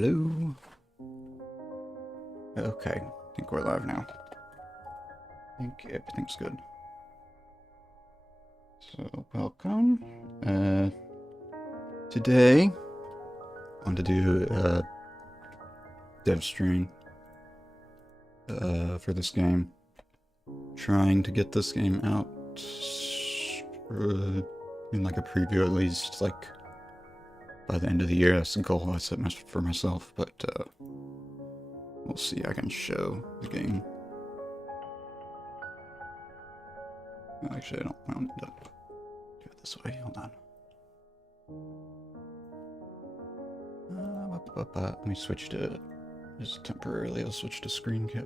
Hello. Okay, I think we're live now. I think everything's good. So, welcome. Today, I want to do a dev stream for this game. Trying to get this game out in like a preview at least, like by the end of the year. That's the goal I set for myself, but we'll see. I can show the game. Actually, I don't need to do it this way. Hold on. Let me switch to, just temporarily, I'll switch to screen cap.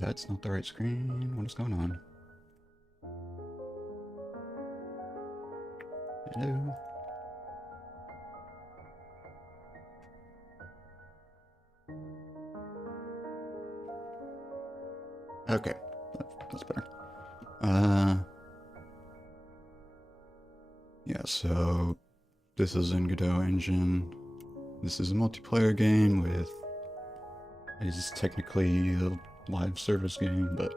That's not the right screen. What is going on? Hello? Okay, that's better. Yeah, so this is in Godot Engine. This is a multiplayer game with, it's technically a live service game, but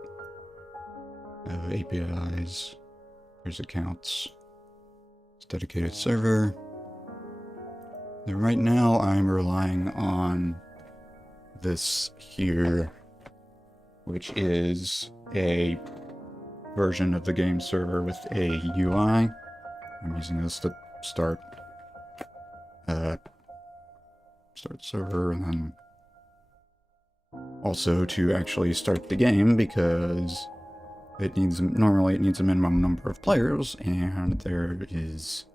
I have APIs, there's accounts, it's a dedicated server. And right now I'm relying on this here, which is a version of the game server with a UI. I'm using this to start server, and then also to actually start the game, because normally it needs a minimum number of players, and there is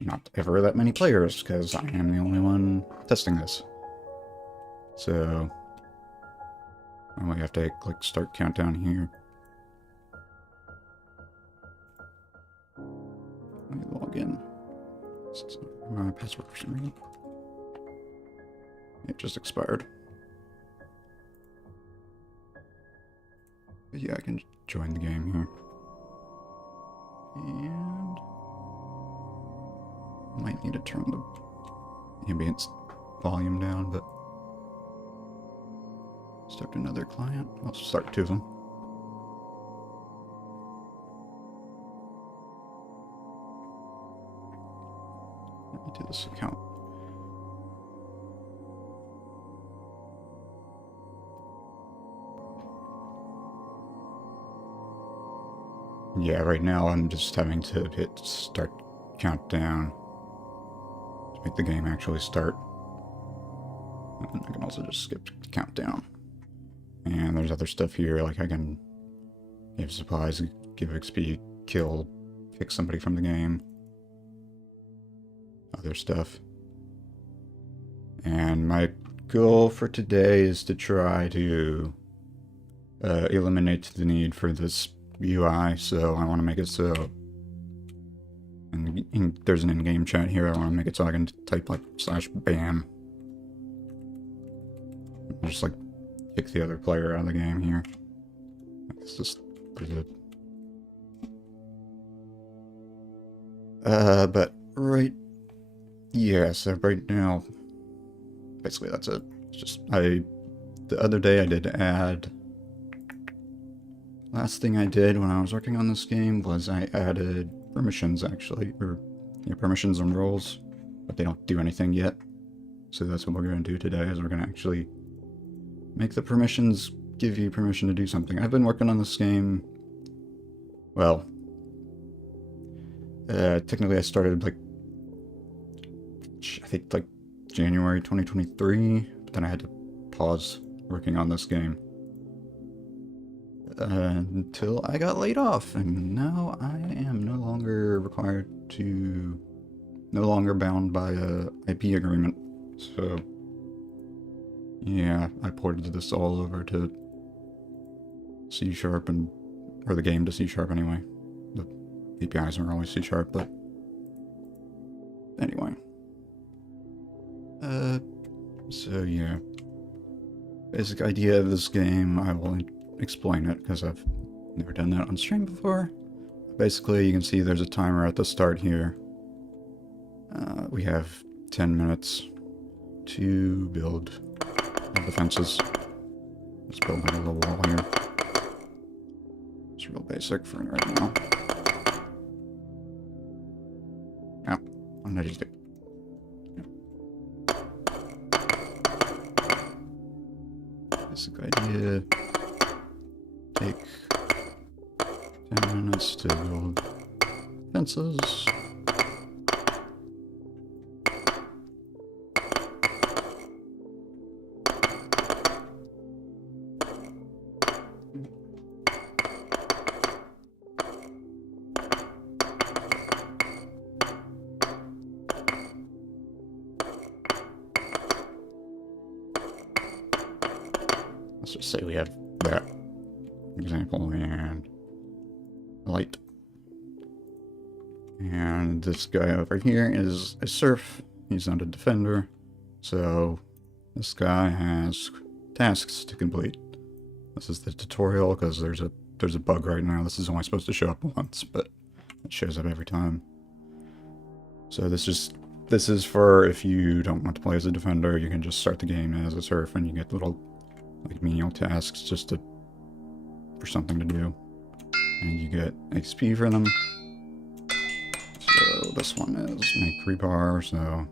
not ever that many players because I am the only one testing this. So I might have to click start countdown here. Let me log in. My password for some reason. It just expired. But yeah, I can join the game here. And I might need to turn the ambience volume down, but start another client. I'll start two of them. Let me do this account. Yeah, right now I'm just having to hit start countdown to make the game actually start. And I can also just skip countdown. And there's other stuff here, like I can give supplies, give XP, kill, kick somebody from the game. Other stuff. And my goal for today is to try to eliminate the need for this UI, so I want to make it so, and there's an in-game chat here, I want to make it so I can type like /ban. Just like kick the other player out of the game here. It's just pretty good. But right, yeah, so right now, basically that's it. It's just, the other day I did add, last thing I did when I was working on this game was I added permissions, actually, or permissions and roles, but they don't do anything yet. So that's what we're going to do today, is we're going to actually make the permissions give you permission to do something. I've been working on this game, well, technically I started like, I think like January 2023, but then I had to pause working on this game. Until I got laid off, and now I am no longer bound by a IP agreement. So yeah, I ported this all over to C#, or the game to C# anyway. The APIs aren't always C#, but anyway. So yeah, basic idea of this game, I will explain it because I've never done that on stream before. Basically, you can see there's a timer at the start here. We have 10 minutes to build the fences. Let's build a little wall here. It's real basic for right now. Yeah, what did I just do? Basic idea. Take 10 minutes to build fences. Let's just say we have that example and light. And this guy over here is a serf. He's not a defender. So this guy has tasks to complete. This is the tutorial because there's a bug right now. This is only supposed to show up once, but it shows up every time. So this is for if you don't want to play as a defender, you can just start the game as a serf and you get little like menial tasks just for something to do. And you get XP for them. So this one is make rebar, so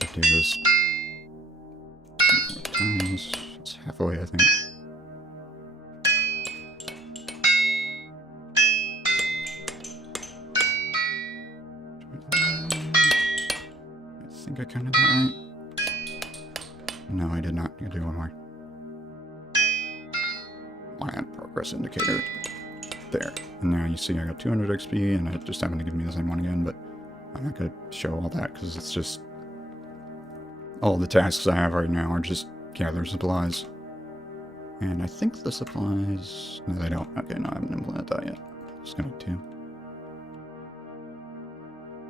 I do this 4 times. It's halfway, I think. I think I counted that right. No, I did not. I do one more. Land progress indicator. There. And now you see I got 200 XP, and it just happened to give me the same one again, but I'm not going to show all that because it's just... all the tasks I have right now are just gather supplies. And I think the supplies... no, they don't. Okay, no, I haven't implemented that yet. Just going to.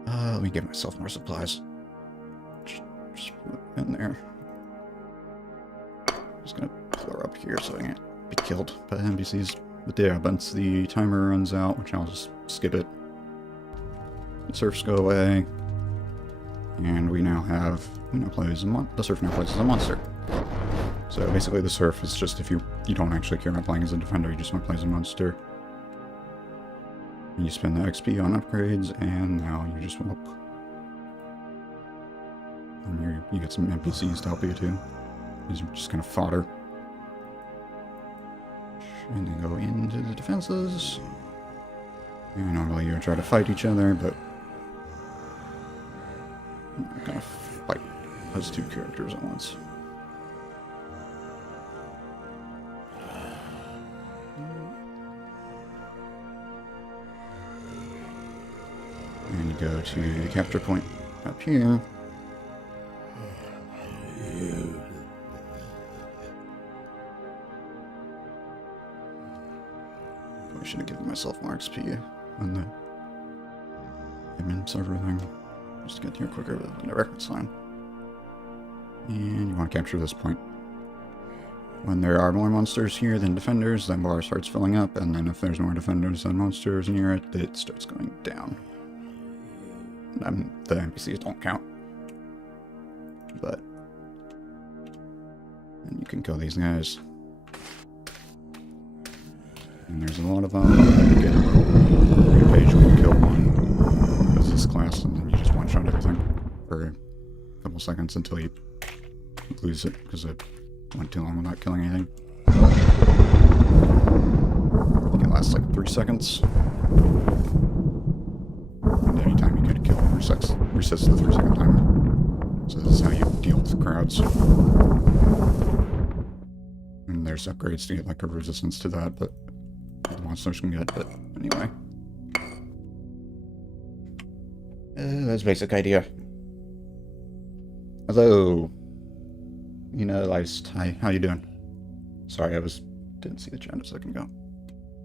Let me give myself more supplies. Just put it in there. Just gonna pull her up here so I can't be killed by NPCs. But yeah, once the timer runs out, which I'll just skip it, the serfs go away, and we now have the serf now plays as a monster. So basically, the serf is just if you don't actually care about playing as a defender, you just want to play as a monster. And you spend the XP on upgrades, and now you just walk. And you get some NPCs to help you too. These are just kind of fodder. And they go into the defenses. And normally you would try to fight each other, but I'm not gonna fight those two characters at once. And you go to the capture point up here. I should have given myself more XP on the admin server thing, just to get here quicker with the direct sign. And you want to capture this point. When there are more monsters here than defenders, that bar starts filling up, and then if there's more defenders than monsters near it, it starts going down. And the NPCs don't count. But and you can kill these guys. And there's a lot of them. You get a page where you kill one as this class, and then you just one-shot everything for a couple seconds until you lose it, because it went too long without killing anything. I think it lasts like 3 seconds. And anytime you get a kill, it resets the 3-second timer. So this is how you deal with crowds. And there's upgrades to get like a resistance to that, but the monsters can get, but anyway. That's basic idea. Hello. You know, hi, how you doing? Sorry, didn't see the chat a second ago.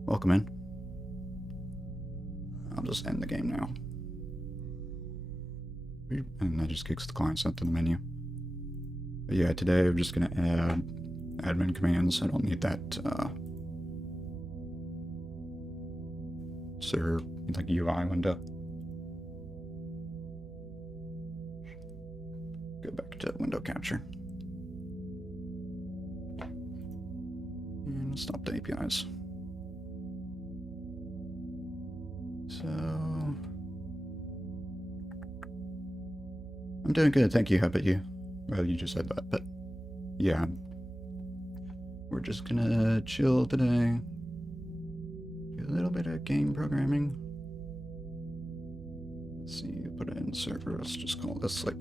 Welcome in. I'll just end the game now. And that just kicks the client sent to the menu. But yeah, today I'm just gonna add admin commands. I don't need that, like UI window. go back to window capture. And stop the APIs. So I'm doing good, thank you. How about you? Well, you just said that, but yeah. We're just gonna chill today. Do a little bit of game programming. Let's see, put it in server. Let's just call this like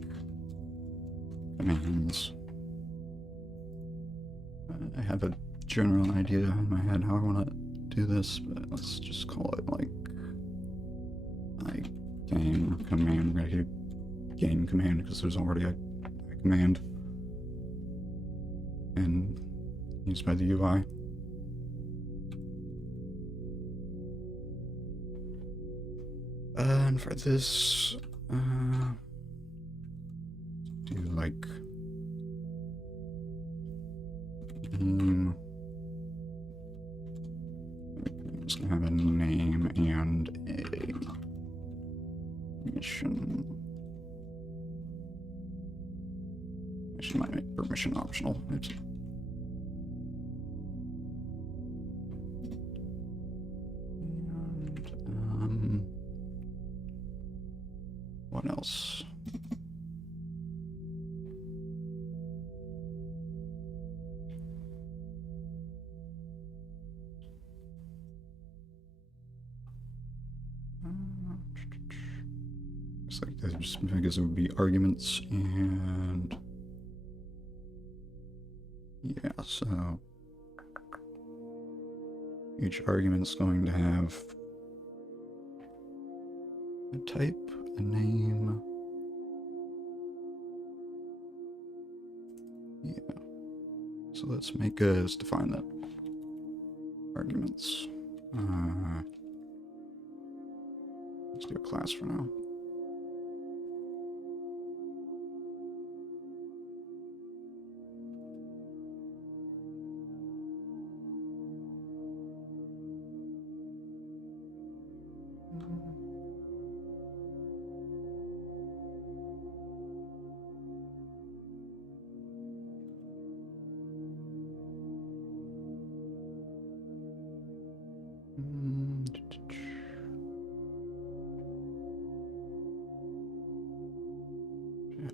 commands. I have a general idea in my head how I want to do this, but let's just call it like game command right here. Game command, because there's already a command and used by the UI. And for this, do like it's gonna have a name and a mission. Mission might make permission optional. Oops. And what else? Looks like there's, I guess it would be arguments and yeah, so each argument's going to have a type, a name. Yeah. So let's define that. Arguments. Let's do a class for now.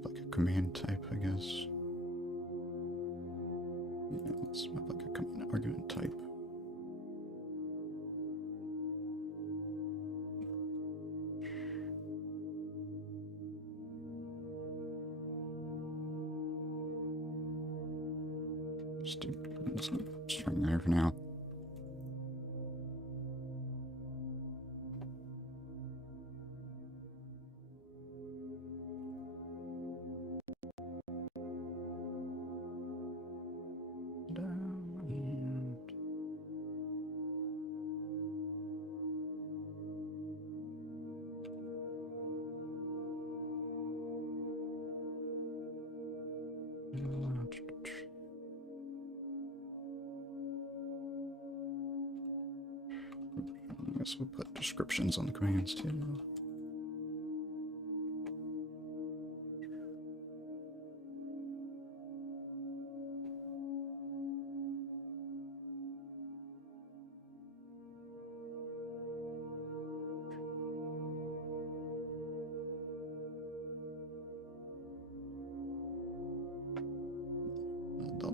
Like a command type, I guess. Yeah, let's have like a command argument type. Just do string there for now. I guess we'll put descriptions on the commands too.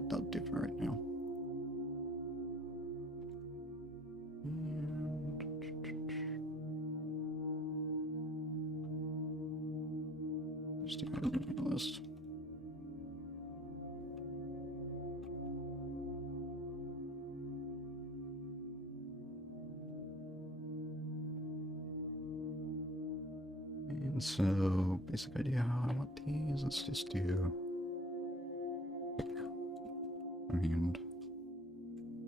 That'll do for right now. Just do a list. And so, basic idea how I want these. Let's just do and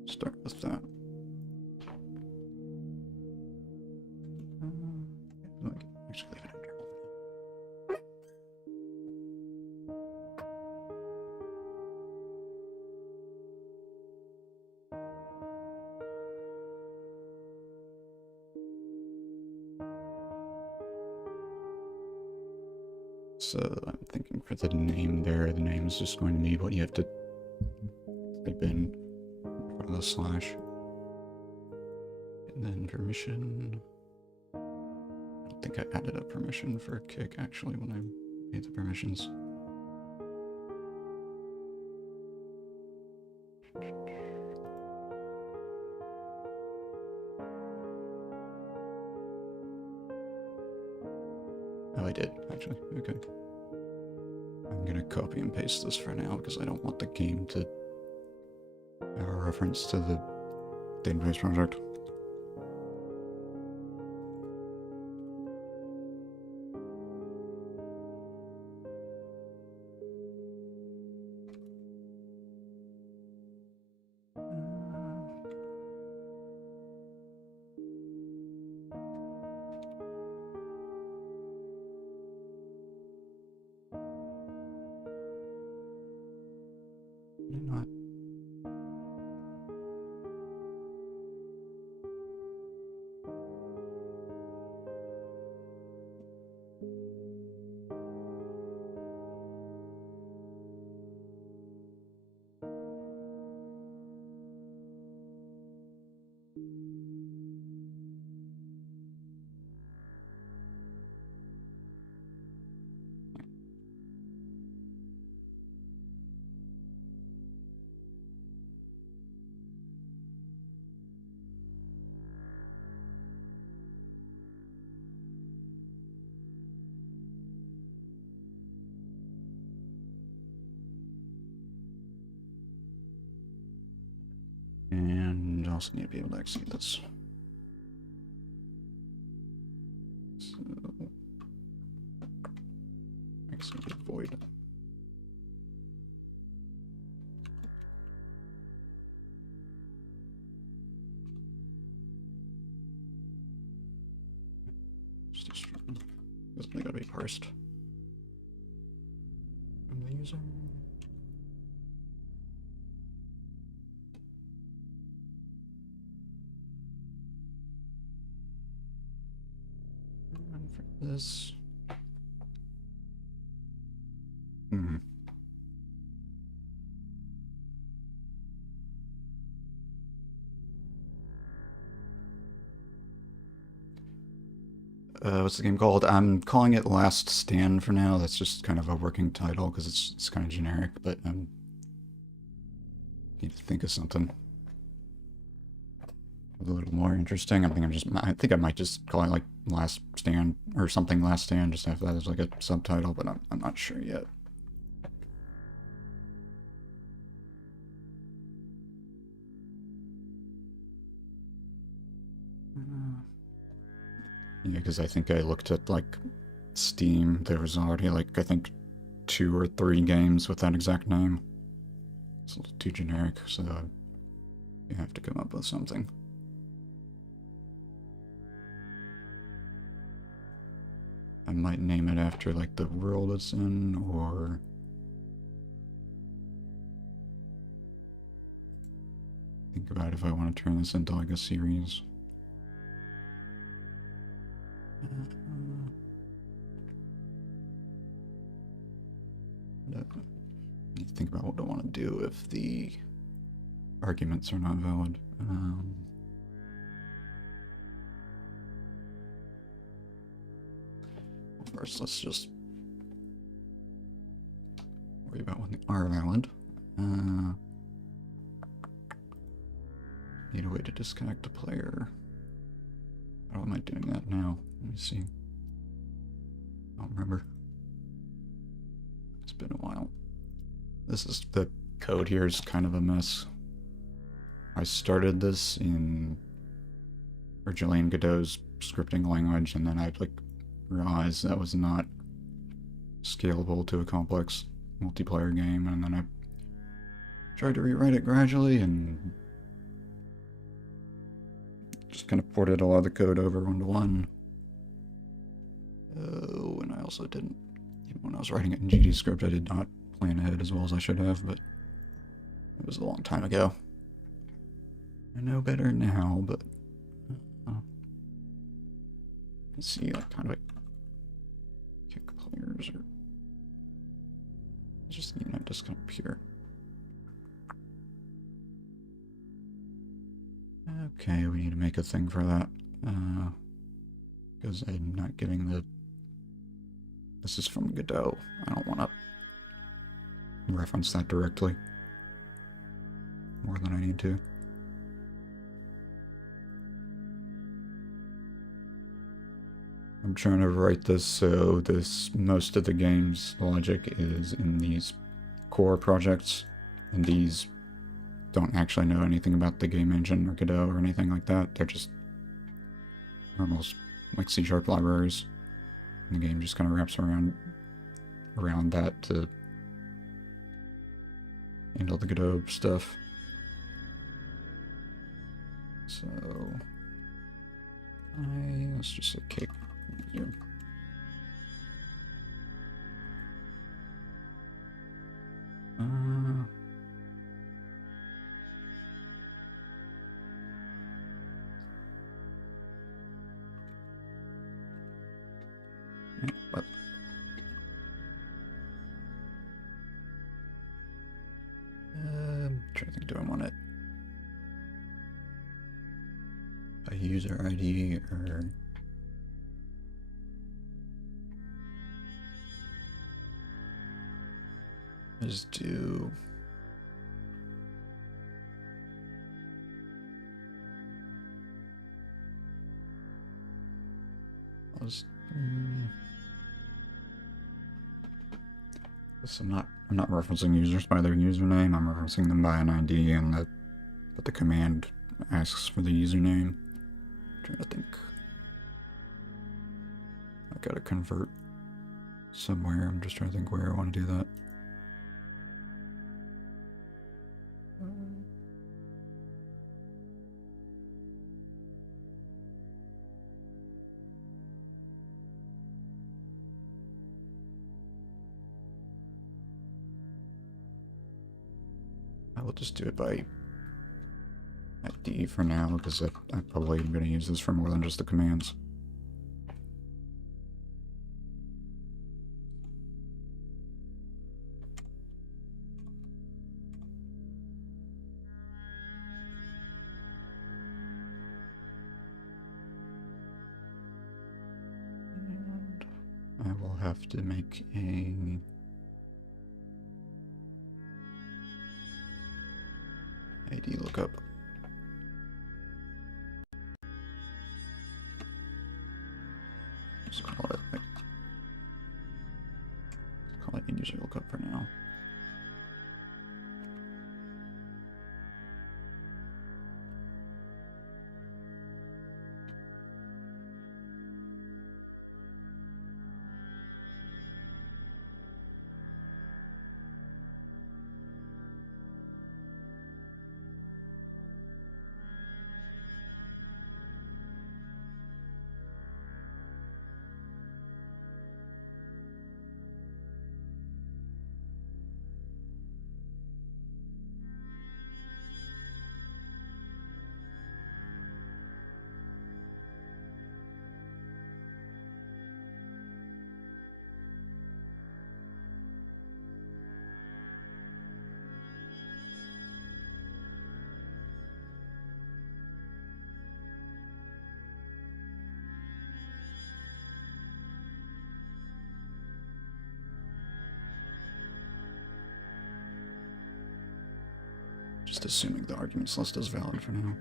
start with that. Actually, So I'm thinking for the name there, the name is just going to be what you have to type in front of the slash. And then permission. I don't think I added a permission for kick actually when I made the permissions. Oh, I did, actually. Okay. I'm gonna copy and paste this for now because I don't want the game to have a reference to the database project. Not. And also need to be able to execute this. So, execute void. This is gotta be parsed from the user. And for this. What's the game called? I'm calling it Last Stand for now. That's just kind of a working title because it's kind of generic, but I need to think of something a little more interesting. I think I might just call it like Last Stand or something Last Stand, just have that as like a subtitle, but I'm not sure yet. Yeah, because I think I looked at like Steam. There was already like I think 2 or 3 games with that exact name. It's a little too generic, so you have to come up with something. I might name it after like the world it's in, or think about if I want to turn this into like a series. Think about what I want to do if the arguments are not valid. First, let's just worry about when they are valid. Need a way to disconnect the player. How am I doing that now? Let me see. I don't remember. It's been a while. The code here is kind of a mess. I started this in Julien Godot's scripting language, and then I realized that was not scalable to a complex multiplayer game, and then I tried to rewrite it gradually and just kind of ported a lot of the code over 1-to-1. Oh, and I also didn't, even when I was writing it in GDScript, I did not plan ahead as well as I should have, but it was a long time ago. I know better now, but let's see, like kind of like kick players or Just, just kind of pure. Okay, we need to make a thing for that. Because I'm not getting the... This is from Godot. I don't want to reference that directly. More than I need to. I'm trying to write this so most of the game's logic is in these core projects, and these don't actually know anything about the game engine or Godot or anything like that. They're just normal, like C# libraries. And the game just kind of wraps around that to handle the Godot stuff. So let's just say cake. Yeah. What? I'm trying to think, do I want it a user ID or... Let's do... I'm not referencing users by their username. I'm referencing them by an ID, and but the command asks for the username. I'm trying to think. I gotta convert somewhere. I'm just trying to think where I want to do that. I will just do it by ID for now, because I probably am going to use this for more than just the commands. And I will have to make a... ID lookup. Just call it end user lookup for now. Just assuming the arguments list is valid for now.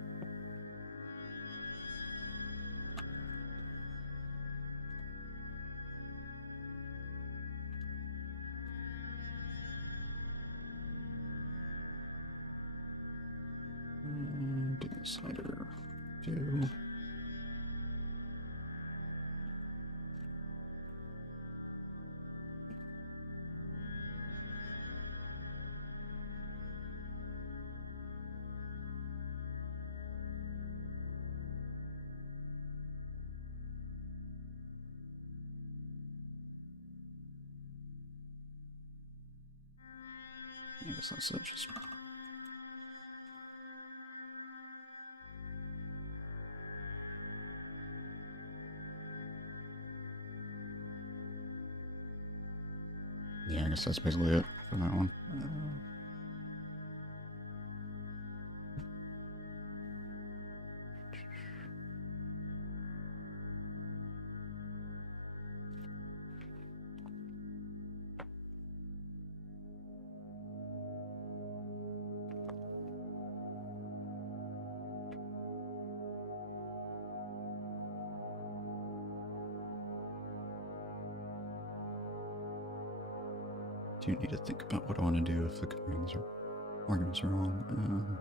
Do slider 2. I guess that's it, just... Yeah, guess that's basically it for that one. Do need to think about what I want to do if the arguments are wrong.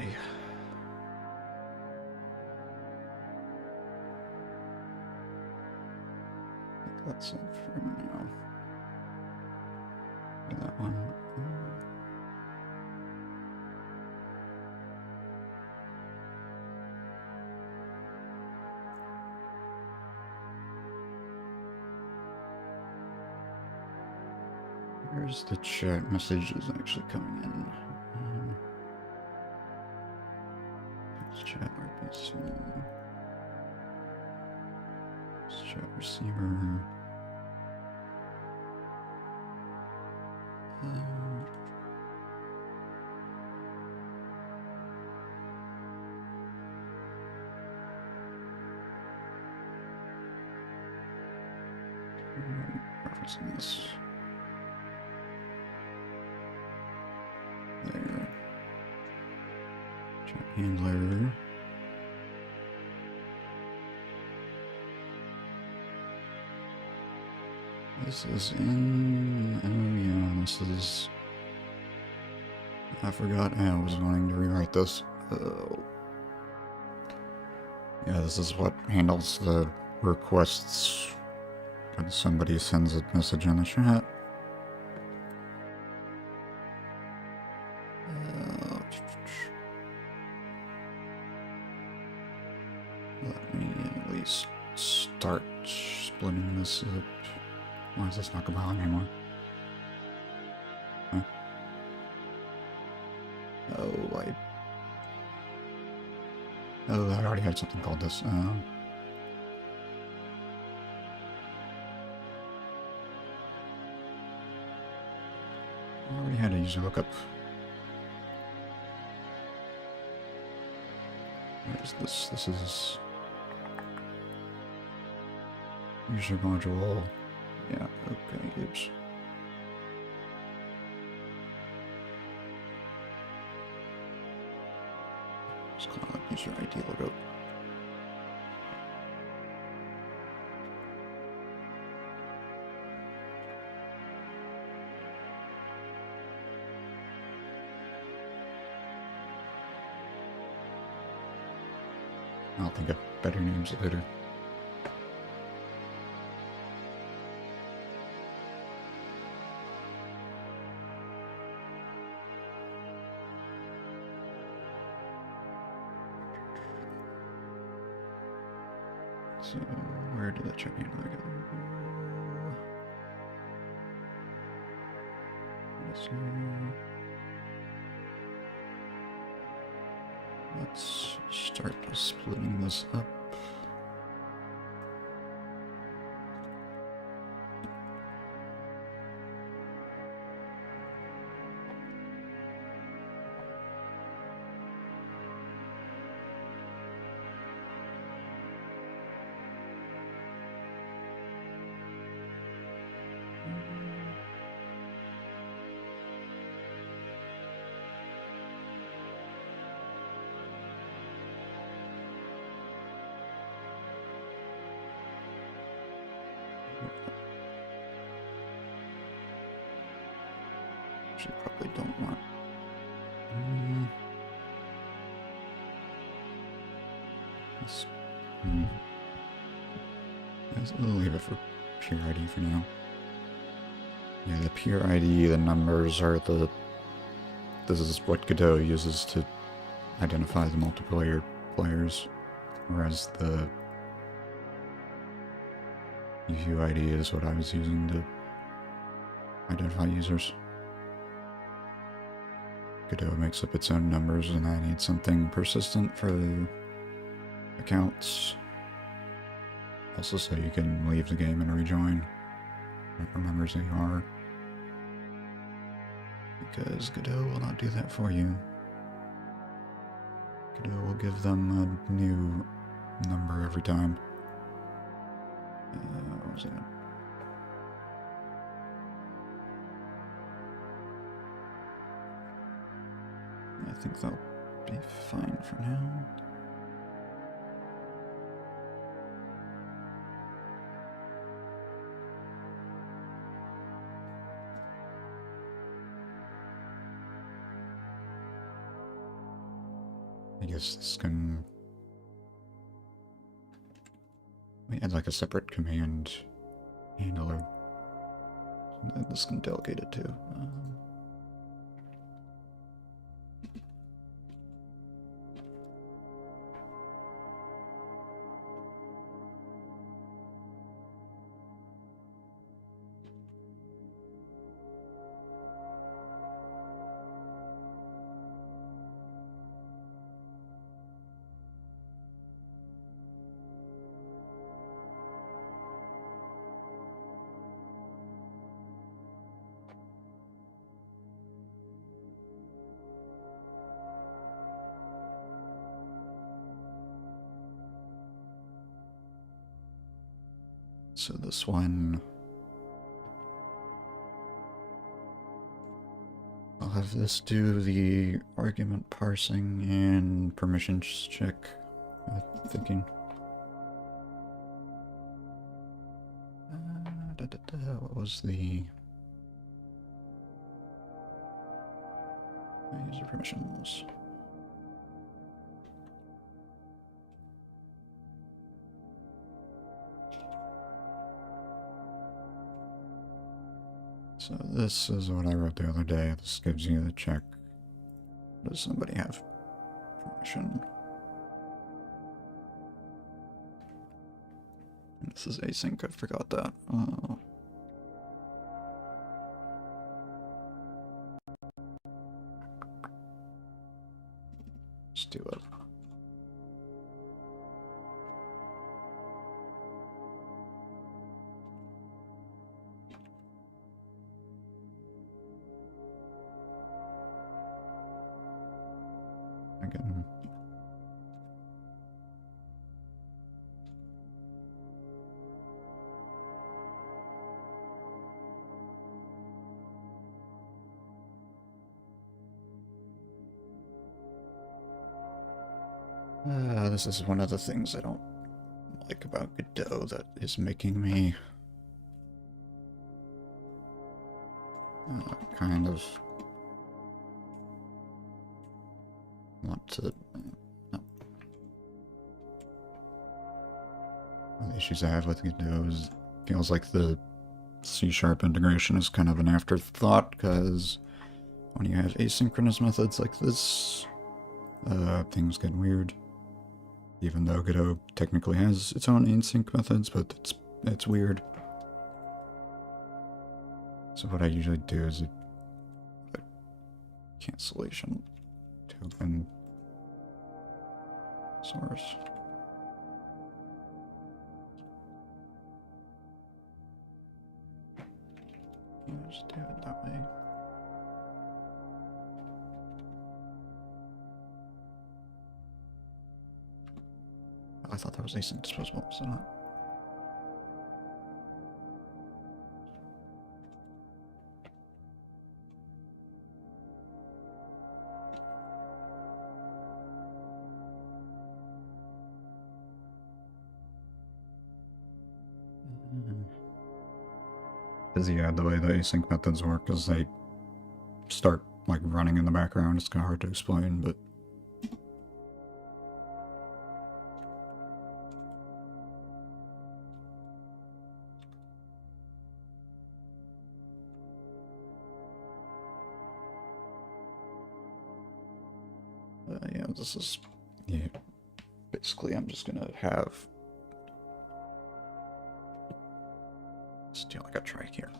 Anyway. I think that's it for now. That one. Where's the chat messages actually coming in? Chat RPC. Chat receiver. Referencing this. There. Chat handler. This is in. Oh yeah, this is. I forgot I was wanting to rewrite this. Yeah, this is what handles the requests when somebody sends a message in the chat. Let me at least start splitting this up. Why is this not compiled anymore? Huh? Oh, I already had something called this. I already had a user lookup. Where is this? This is user module. Yeah, okay, oops. Let's call it user ID lookup. I'll think of better names later. So, where did that chat handler go? Let's start splitting this up. Actually, probably don't want. We'll leave it for pure ID for now. Yeah, the pure ID, the numbers are the. This is what Godot uses to identify the multiplayer players, whereas the UUID is what I was using to identify users. Godot makes up its own numbers, and I need something persistent for accounts. Also, so you can leave the game and rejoin. It remembers who you are. Because Godot will not do that for you. Godot will give them a new number every time. What was it? I think they'll be fine for now. I guess this can... we add like a separate command handler. This can delegate it too. So this one, I'll have this do the argument parsing and permissions check, I'm thinking. What was the user permissions? So this is what I wrote the other day. This gives you the check. Does somebody have permission? This is async, I forgot that. Let's do it. Again. This is one of the things I don't like about Godot that is making me kind of want to... no. One of the issues I have with Godot is it feels like the C# integration is kind of an afterthought, because when you have asynchronous methods like this, things get weird. Even though Godot technically has its own async methods, but it's weird. So what I usually do is a cancellation to open source. Just do it that way. I thought that was async disposable, so not. Because yeah, the way the async methods work is they start like running in the background. It's kind of hard to explain, but yeah, this is, yeah, basically I'm just gonna have, let's do like a try here.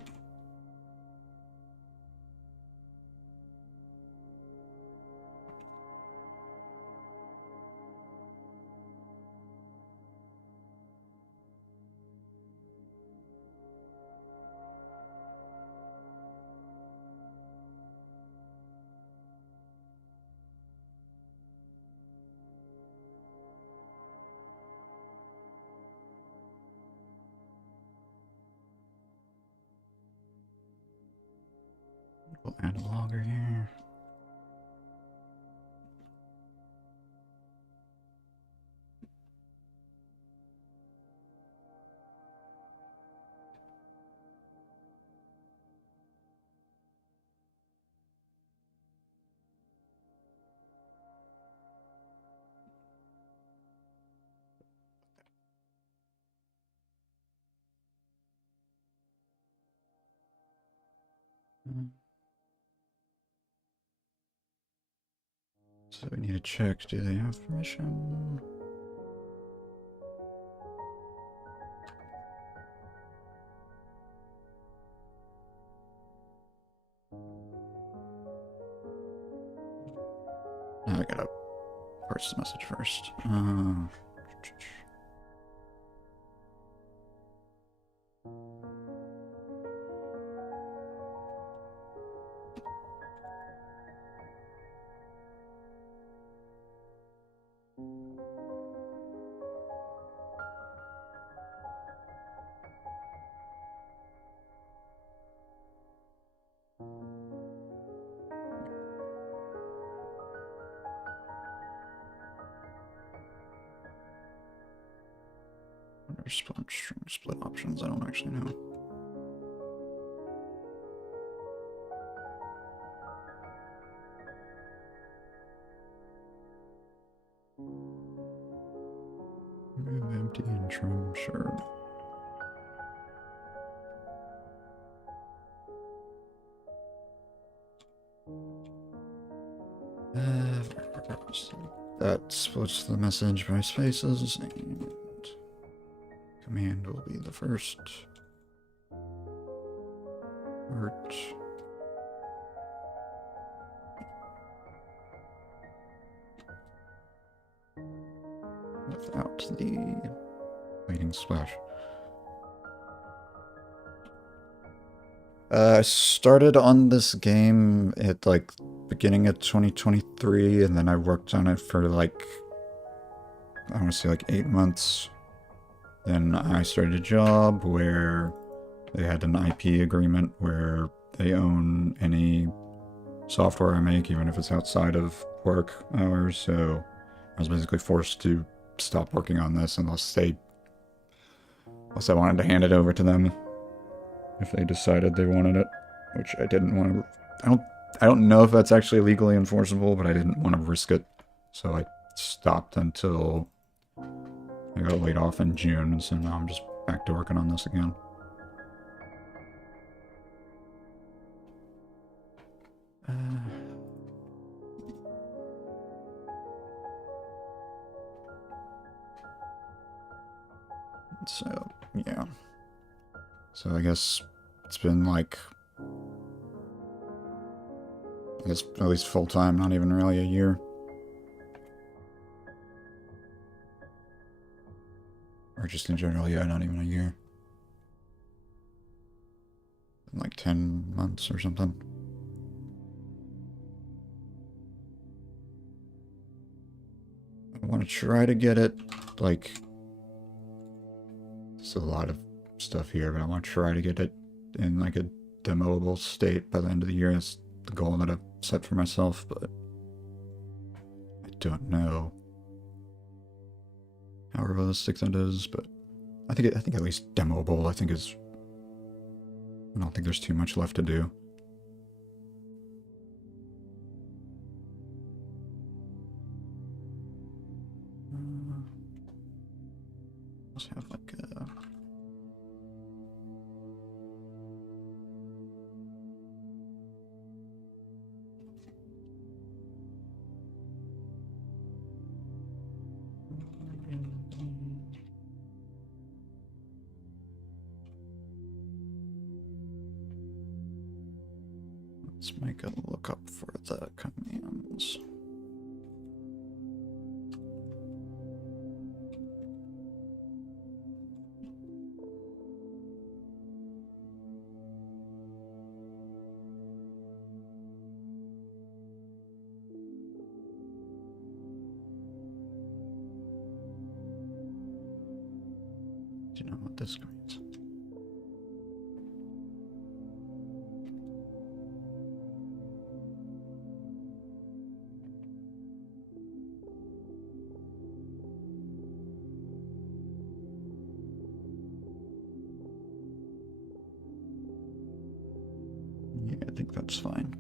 kind of longer here. So we need to check, do they have permission? Now I gotta parse the message first. Split options, I don't actually know. Remove empty intro, sure. That splits the message by spaces, and command will be the first part. Without the waiting splash. I started on this game at like beginning of 2023, and then I worked on it for like, I want to say like 8 months. Then I started a job where they had an IP agreement where they own any software I make, even if it's outside of work hours. So I was basically forced to stop working on this unless I wanted to hand it over to them if they decided they wanted it, which I didn't want to. I don't know if that's actually legally enforceable, but I didn't want to risk it, so I stopped until I got laid off in June, so now I'm just back to working on this again. So, yeah. So I guess it's been like, I guess at least full-time, not even really a year. Or just in general, yeah, not even a year. Like 10 months or something. I want to try to get it, like, there's a lot of stuff here, but I want to try to get it in like a demoable state by the end of the year. That's the goal that I've set for myself, but I don't know how realistic that is, but I think at least demoable, I don't think there's too much left to do. Let's have like a... Let's make a lookup for the commands. Do you know what this means? think that's fine.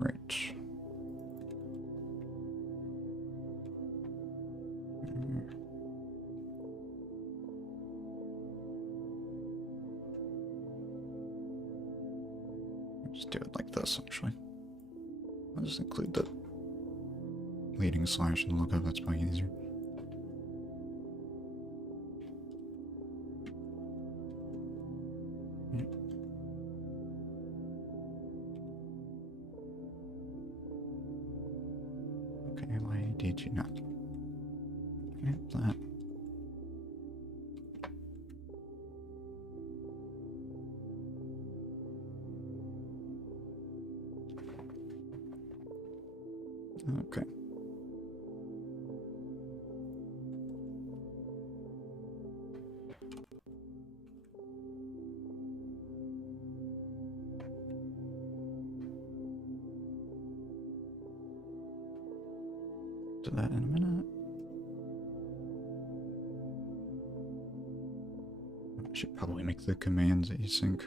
Right. Just do it like this, actually. I'll just include the leading slash in the lookup, that's probably easier. Okay, why did you not? Okay, that. Okay. Do that in a minute. I should probably make the commands async.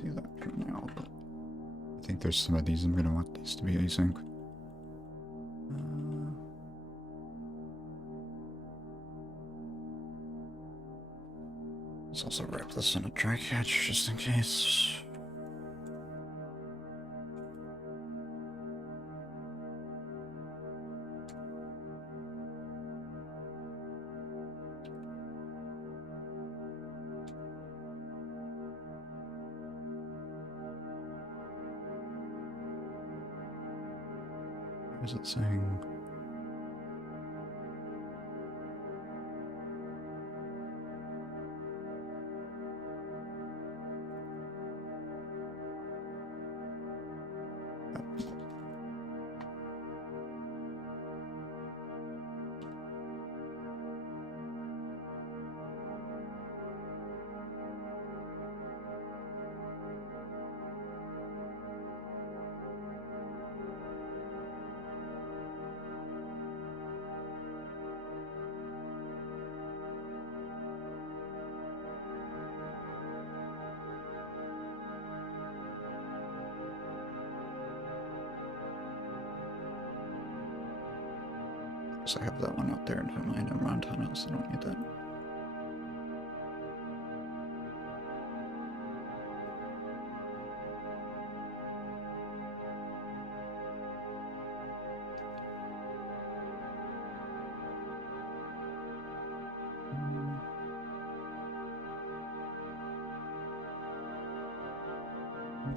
Do that for now, but I think there's some of these I'm gonna want these to be async. Let's also wrap this in a try catch just in case. What is it saying? I have that one out there in my never time else. I don't need that.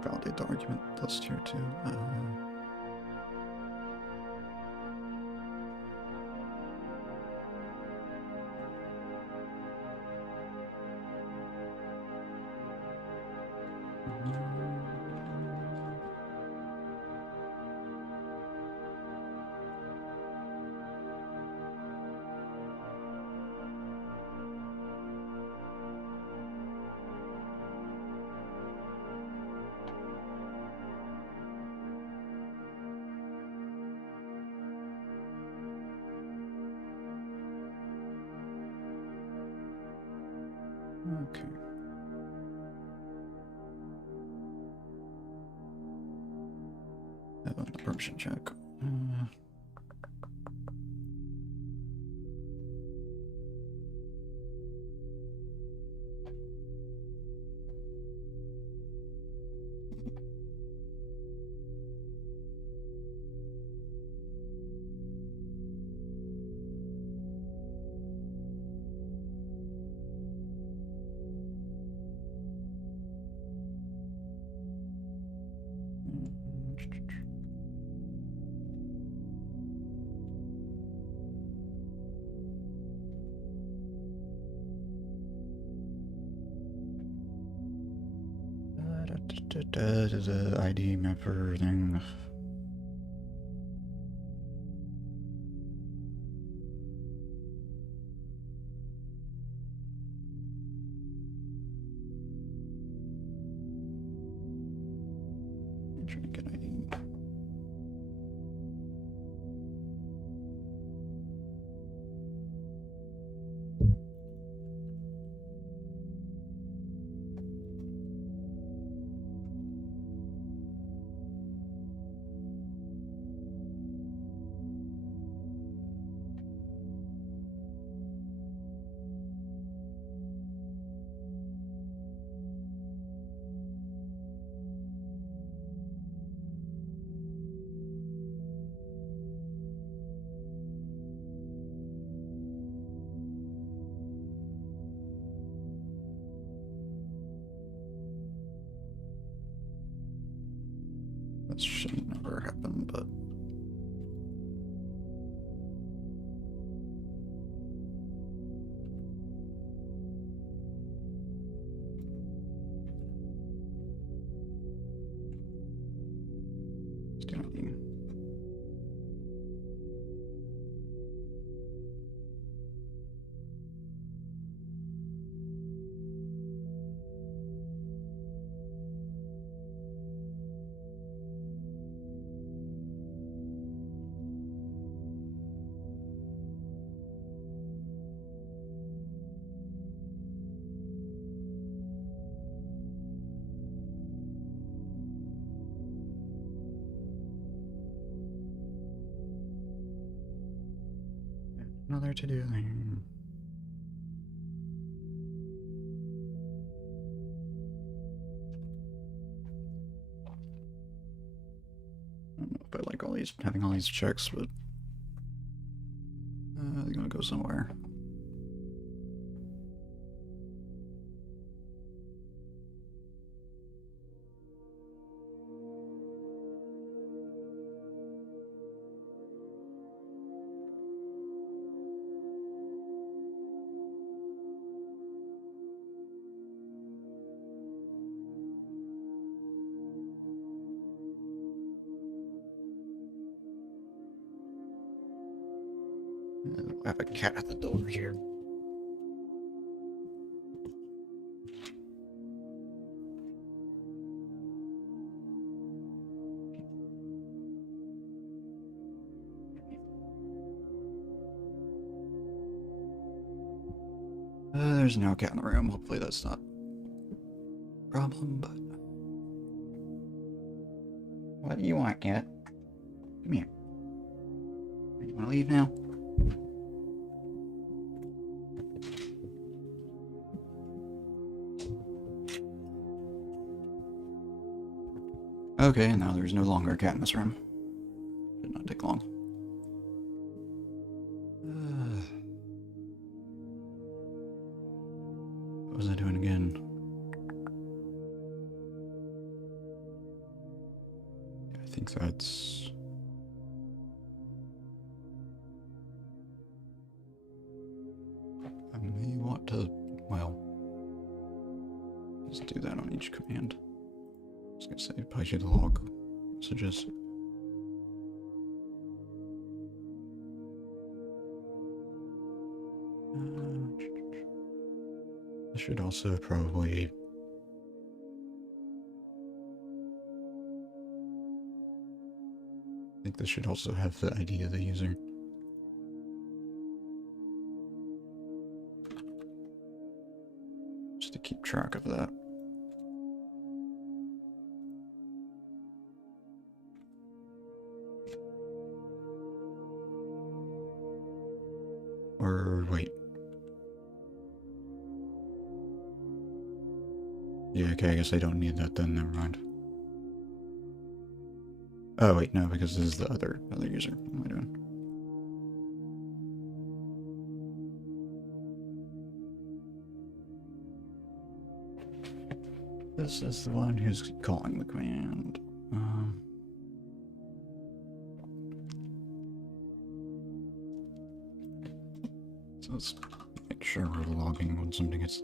Validate the argument list here too. Okay. That on the permission check. The ID mapper thing. I'm trying to get ID. That should never happen, but it's doing. Another to-do thing. I don't know if I like having all these checks, but they're gonna go somewhere. I have a cat at the door here. There's no cat in the room. Hopefully that's not a problem, but... What do you want, cat? Come here. You want to leave now? Okay, now there's no longer a cat in this room. Did not take long. What was I doing again? I think that's... I may want to, well, just do that on each command. I was gonna say, probably should log messages. I should also probably... I think this should also have the ID of the user. Just to keep track of that. Or wait. Yeah, okay, I guess I don't need that then, never mind. Oh wait, no, because this is the other user. What am I doing? This is the one who's calling the command. So let's make sure we're logging when somebody gets...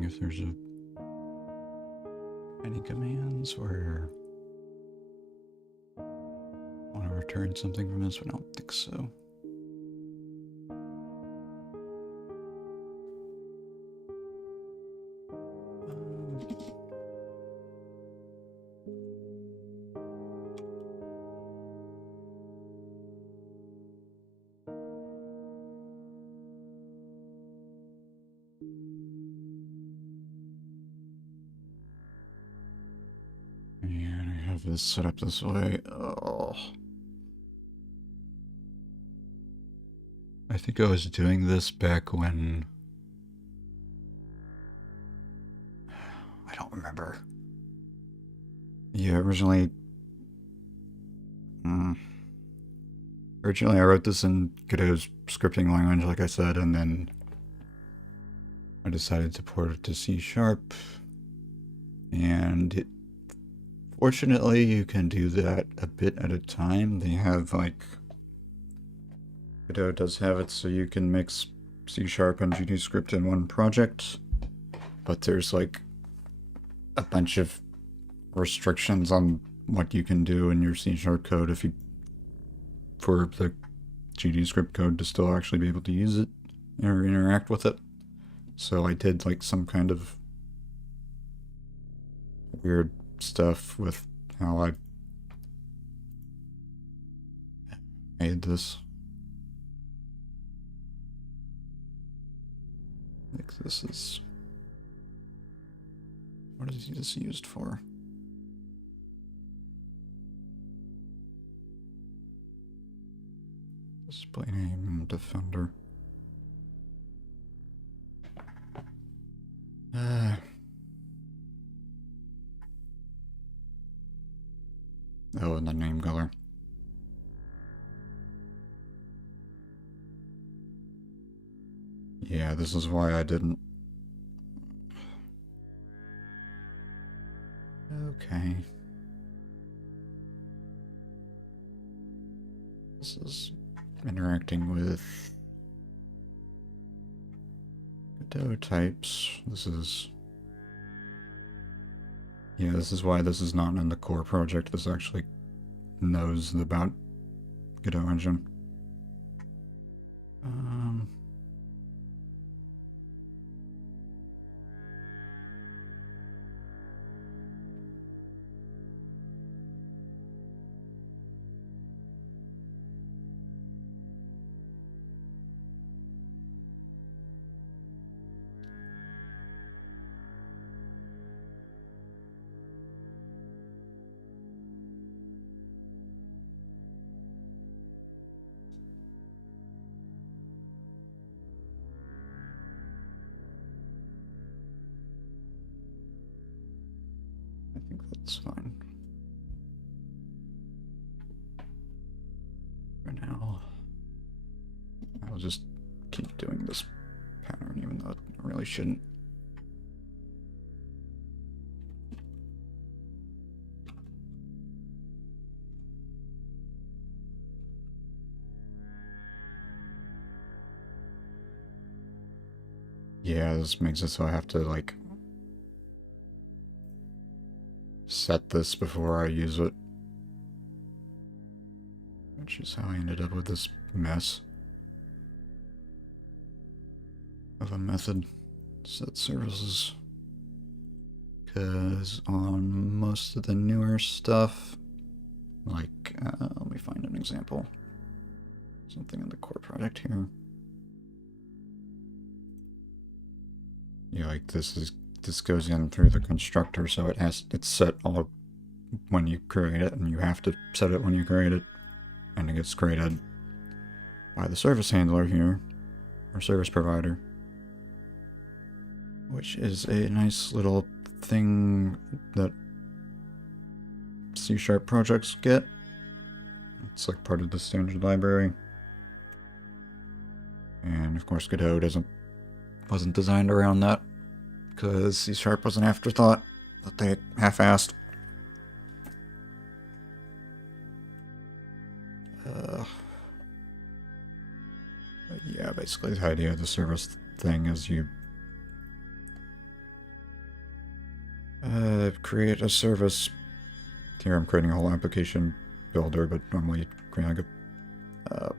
wondering if there's any commands where I want to return something from this, but I don't think so. And I have this set up this way. Oh. I think I was doing this back when... I don't remember. Yeah, originally I wrote this in Godot's scripting language, like I said, and then I decided to port it to C#. And fortunately, you can do that a bit at a time. They have, like... Godot does have it so you can mix C# and GDScript in one project. But there's, like, a bunch of restrictions on what you can do in your C# code if you... for the GDScript code to still actually be able to use it or interact with it. So I did, like, some kind of weird stuff with how I made this. Like, this is... what is this used for? Display name, defender. Oh, and the name color. Yeah, this is why I didn't. Okay. This is interacting with Godot types. This is... yeah, this is why this is not in the core project. This actually knows about Godot engine. I think that's fine. For now, I'll just keep doing this pattern, even though I really shouldn't. Yeah, this makes it so I have to, like, set this before I use it. Which is how I ended up with this mess of a method. Set services. Because on most of the newer stuff, like, let me find an example. Something in the core project here. Yeah, like this goes in through the constructor, so it's set all when you create it, and you have to set it when you create it, and it gets created by the service handler here, or service provider, which is a nice little thing that C# projects get. It's like part of the standard library, and of course Godot wasn't designed around that, because C# was an afterthought that they half-assed. But yeah, basically the idea of the service thing is you create a service. Here I'm creating a whole application builder, but normally create like a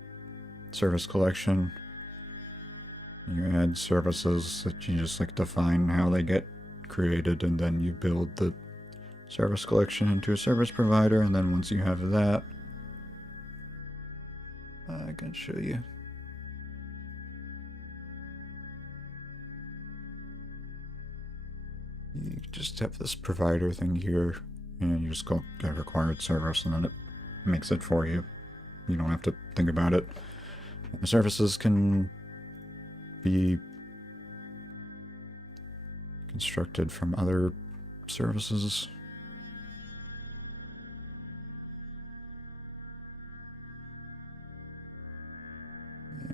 service collection. You add services that you just like define how they get created, and then you build the service collection into a service provider, and then once you have that, I can show you. You just have this provider thing here, and you just go get required service, and then it makes it for you. You don't have to think about it. The services can be constructed from other services.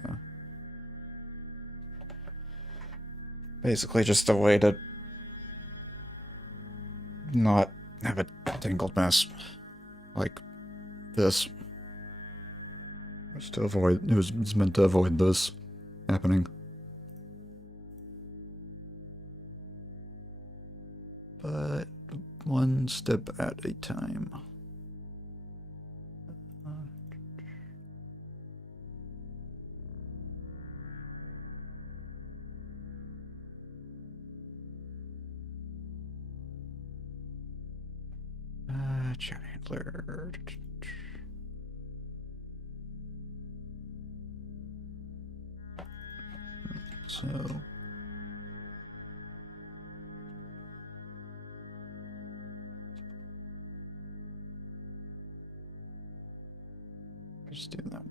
Yeah. Basically just a way to not have a tangled mess like this. Just to avoid, it was meant to avoid this happening. But one step at a time. Chat handler. So just do that.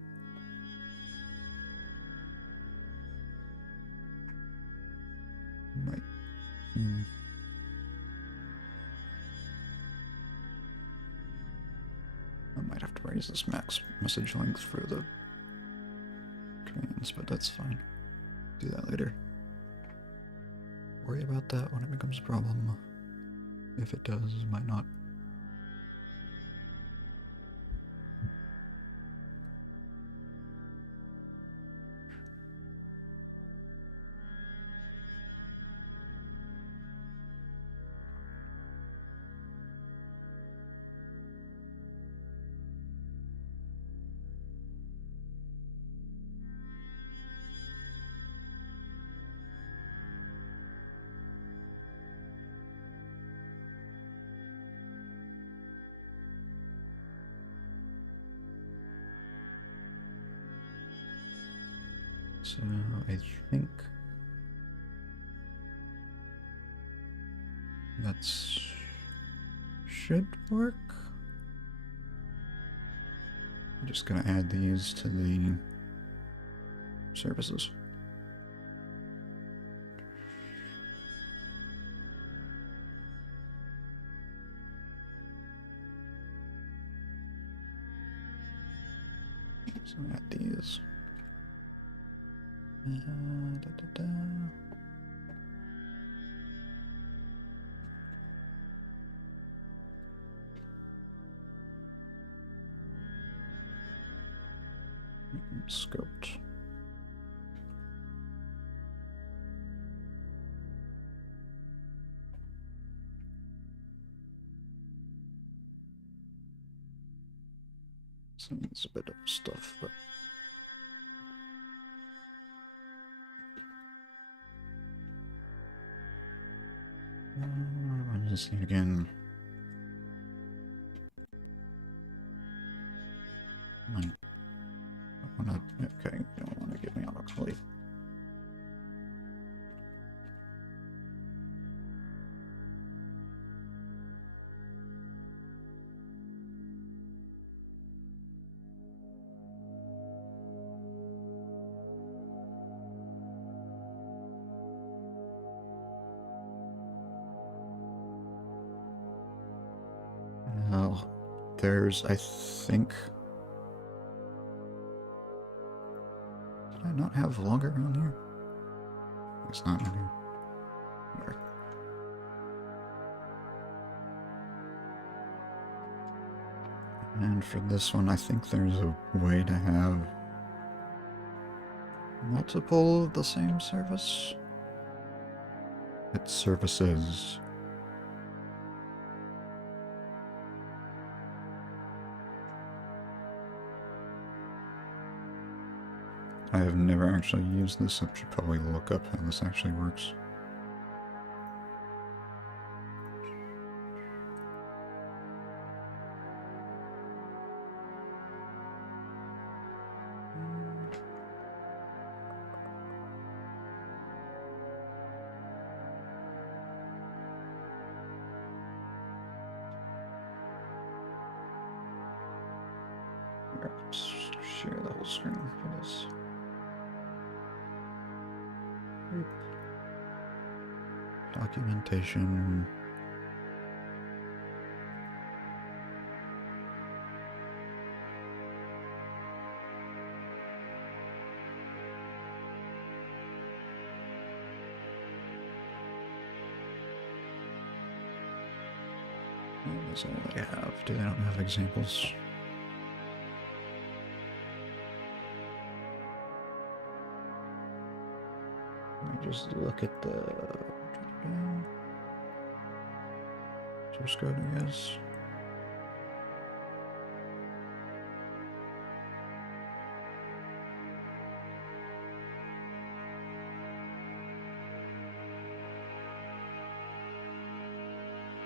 Might. I might have to raise this max message length for the commands, but that's fine. Do that later. Worry about that when it becomes a problem. If it does, it might not. So I think that's should work. I'm just gonna add these to the services. So add these. Scoped. So it's a bit of stuff, but I just need again. Okay, you don't want to get me autocally. Now, there's, I think. Did I not have logger on here? It's not on here. Where? And for this one, I think there's a way to have multiple of the same service. It's services. I have never actually used this. I should probably look up how this actually works. Share the whole screen for this. Documentation. That's all I have. Do they not have examples? Just look at the source code, I guess.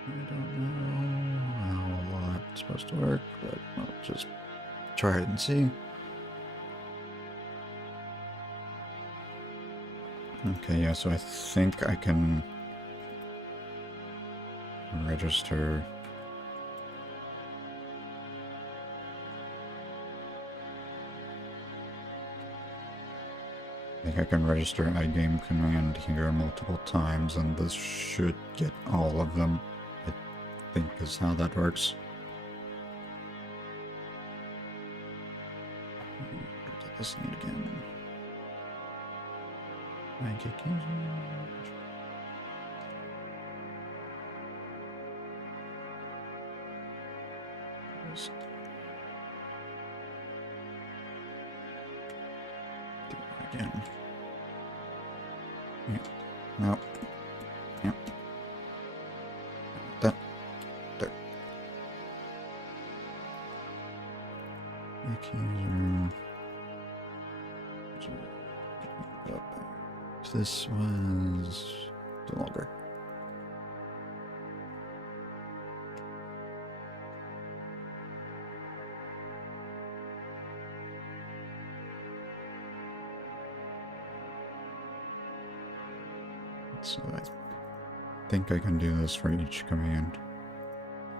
I don't know how it's supposed to work, but I'll just try it and see. Okay, yeah, so I think I can register. I think I can register iGame command here multiple times, and this should get all of them. I think is how that works. Go to this need again. Magic user. Just do it again. Yeah. No. Yep. That. There. Magic user. This was too longer. So I think I can do this for each command.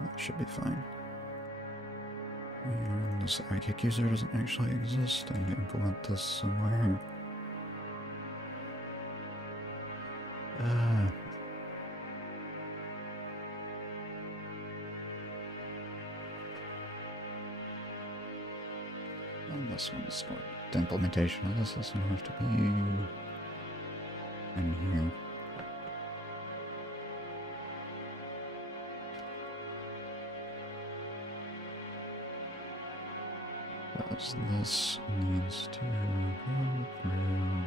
That should be fine. And this iKick user doesn't actually exist. I need to implement this somewhere. And this one's going. The implementation of this doesn't have to be in here. Because this needs to go through.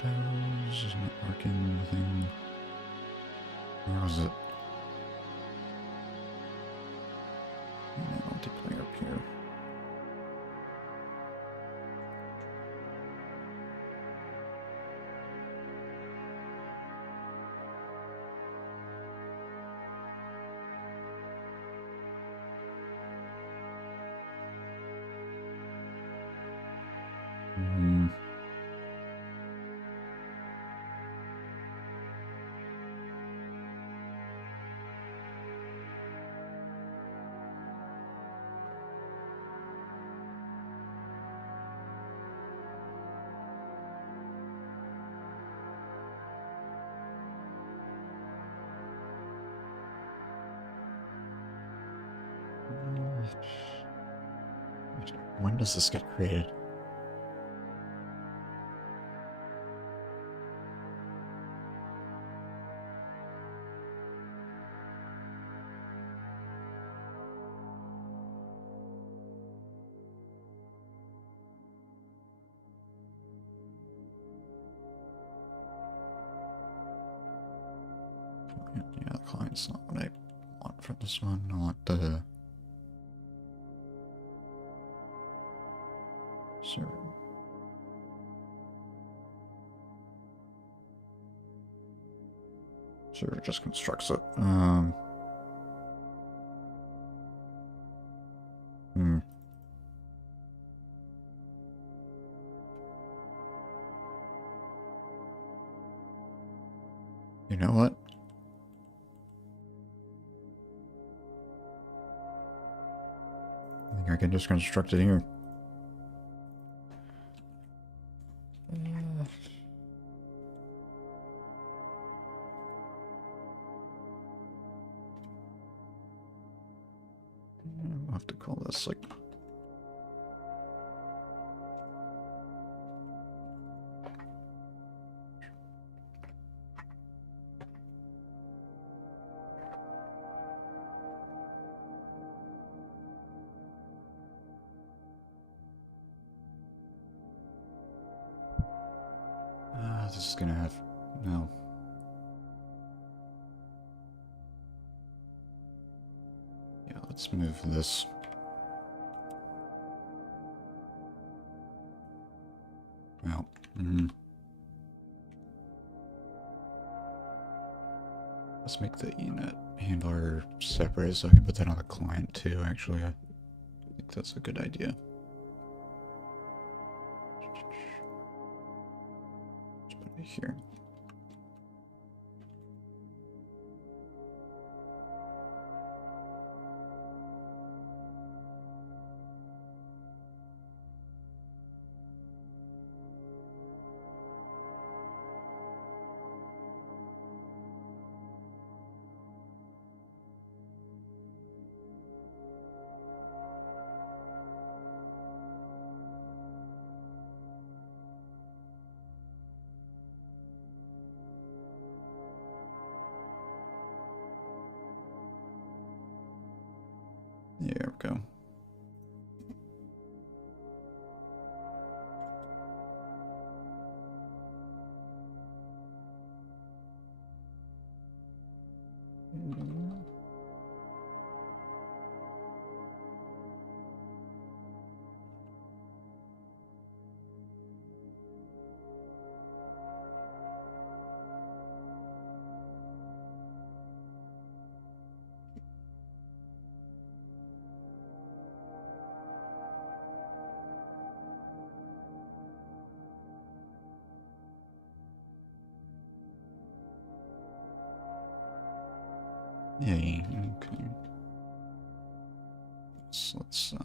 Windows is not working. Thing. Where was it? Multiplayer up here. When does this get created? Yeah, the client's not what I want for this one. I want the Server. Server just constructs it. You know what? I think I can just construct it here. I'll have to call this like... this is gonna have... no. Yeah, let's move this. Well, let's make the unit handler separate so I can put that on the client too, actually. I think that's a good idea. Let's put it here. There we go. Yay, okay. So let's I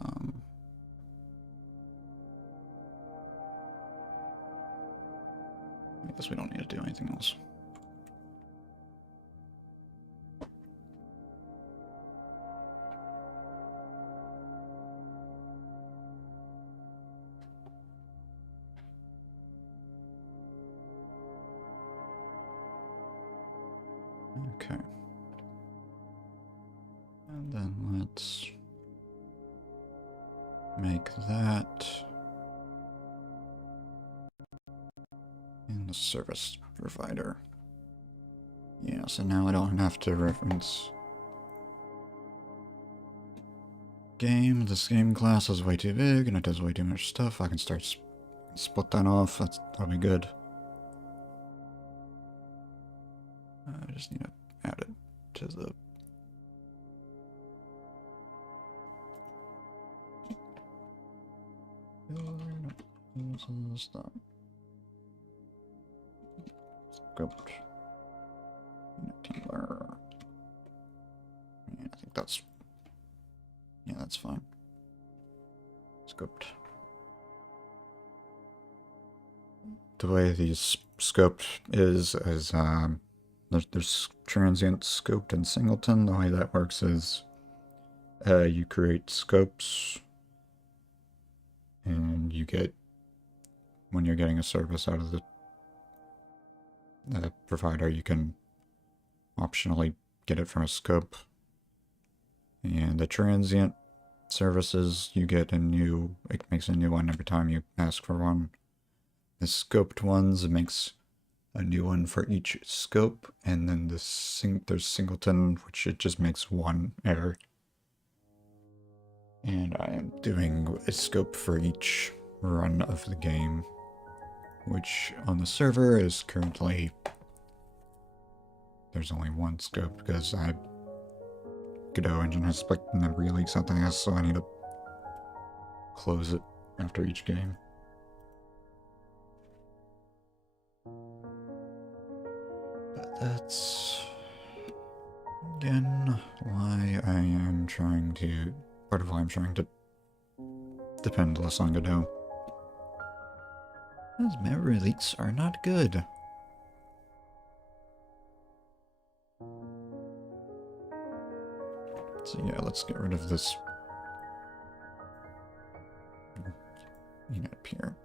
guess we don't need to do anything else. Okay. And then let's make that in the service provider. Yeah, so now I don't have to reference game. This game class is way too big and it does way too much stuff. I can start split that off. That'll be good. I just need to add it to the stop. Scoped. Handler. Yeah, I think that's... yeah, that's fine. Scoped. The way these scoped is there's transient, scoped, and singleton. The way that works is you create scopes and you get, when you're getting a service out of the provider, you can optionally get it from a scope. And the transient services, you get a new, it makes a new one every time you ask for one. The scoped ones, it makes a new one for each scope, and then there's singleton, which it just makes one error. And I am doing a scope for each run of the game, which on the server is currently, there's only one scope because Godot engine has split and then release something else, so I need to close it after each game. But that's again why I am trying to, part of why I'm trying to depend less on Godot. Those memory leaks are not good. So yeah, let's get rid of this unit up here.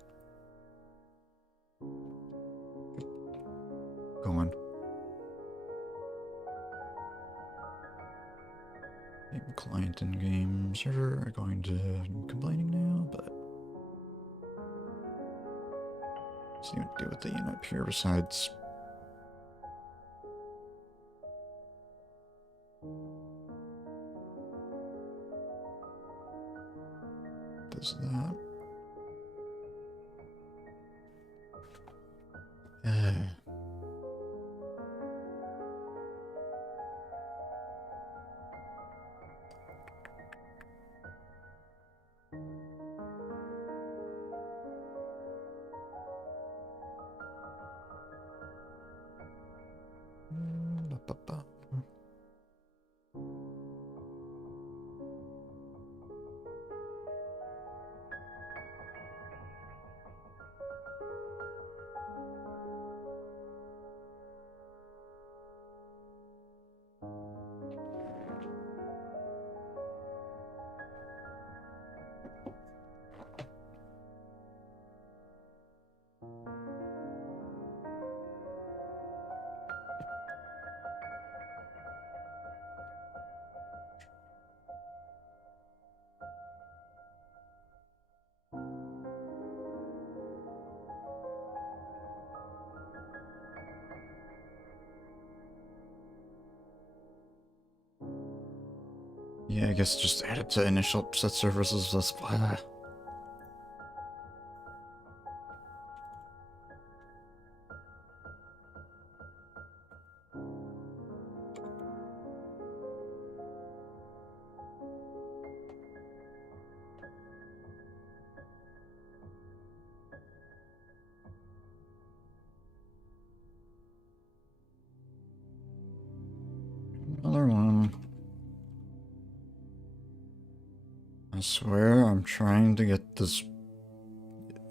Go on. Game client and game server are going to complaining now, but see what to do with the unit up here besides does that. Yeah, I guess just add it to initial set services. That's another one. I swear I'm trying to get this.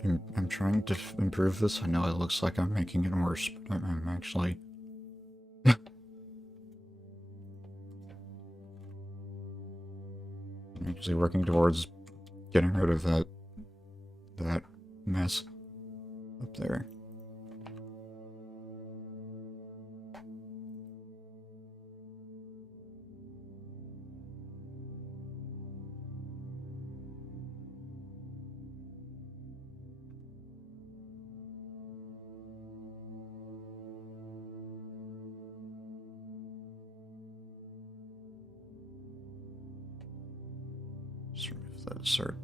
I'm trying to improve this. I know it looks like I'm making it worse, but I'm actually. I'm actually working towards getting rid of that mess up there. Just remove that assert.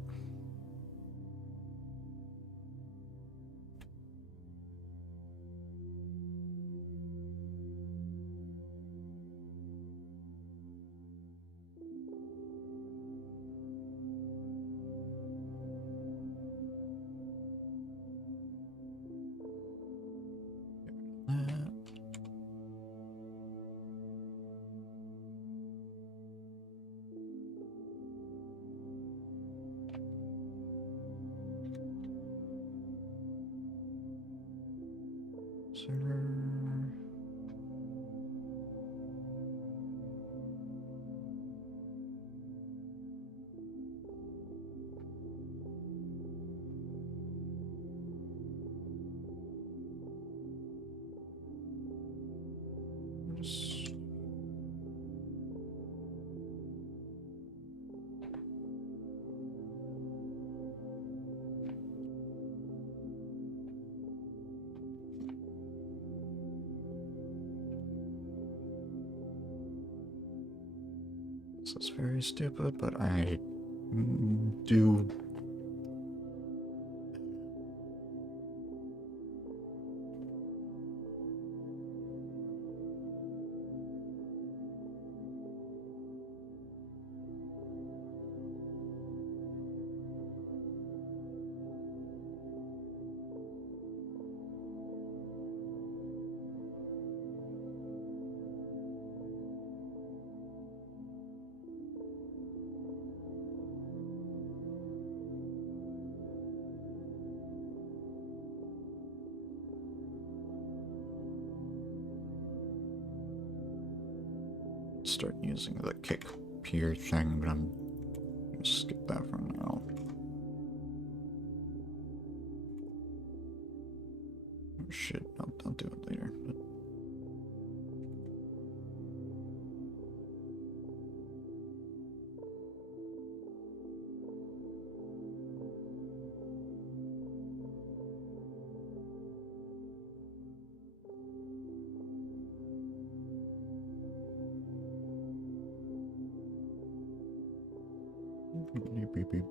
Server. This is very stupid, but I do start using the kick peer thing, but I'm gonna skip that for now. Oh shit, I'll do it later. But... Beep, beep, beep.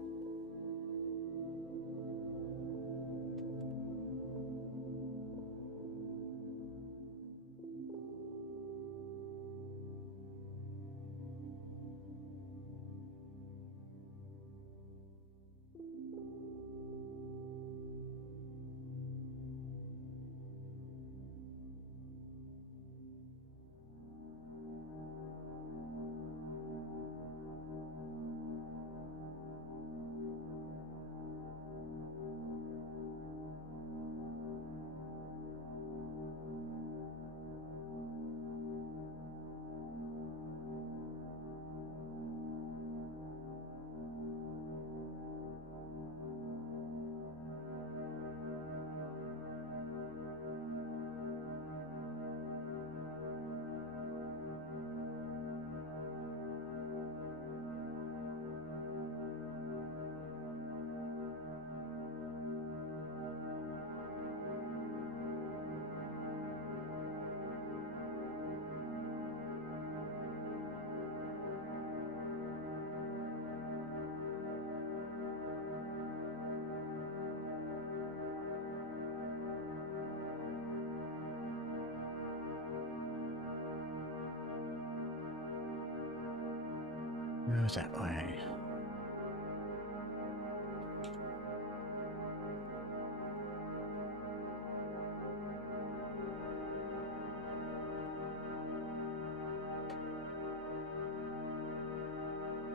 Go that way.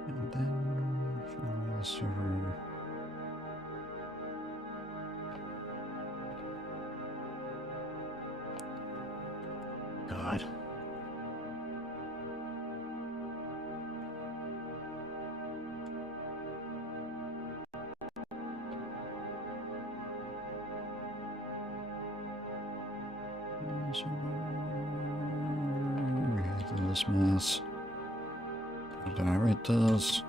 And then file the server. God. Read this mess. Did I write this?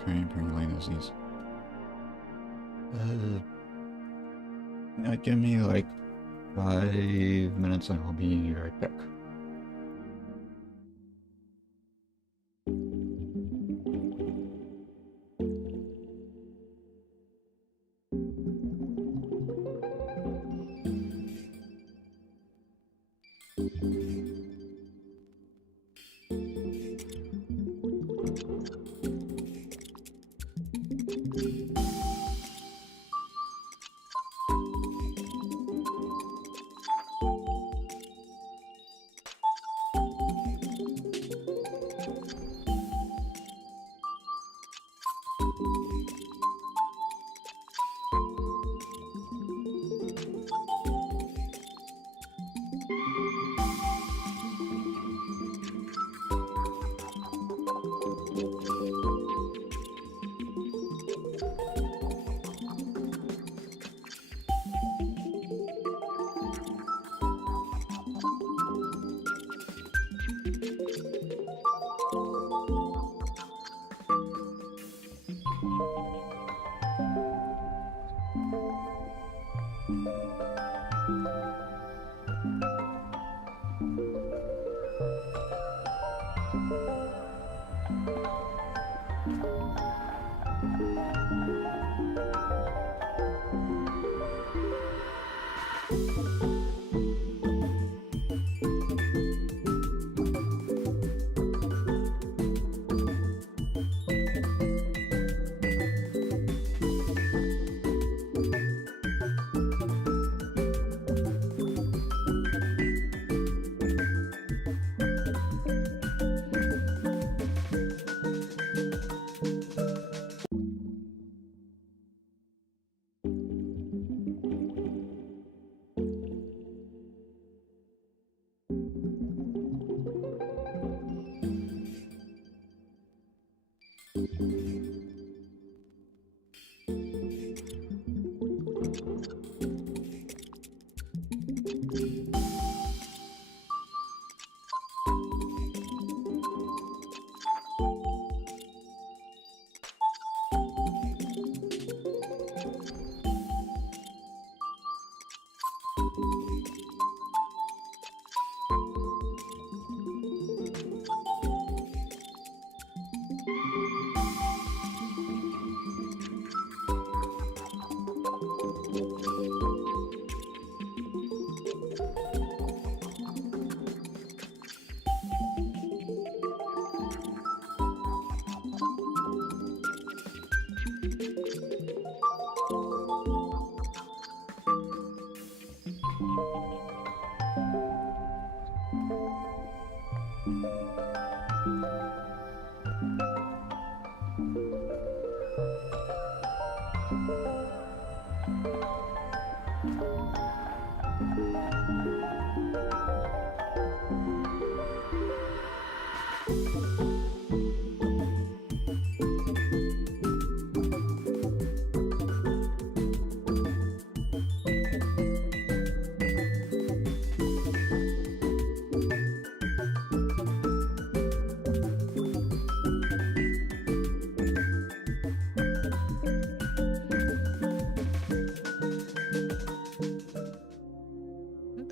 Okay, apparently there's these. Give me like 5 minutes and I'll be right back.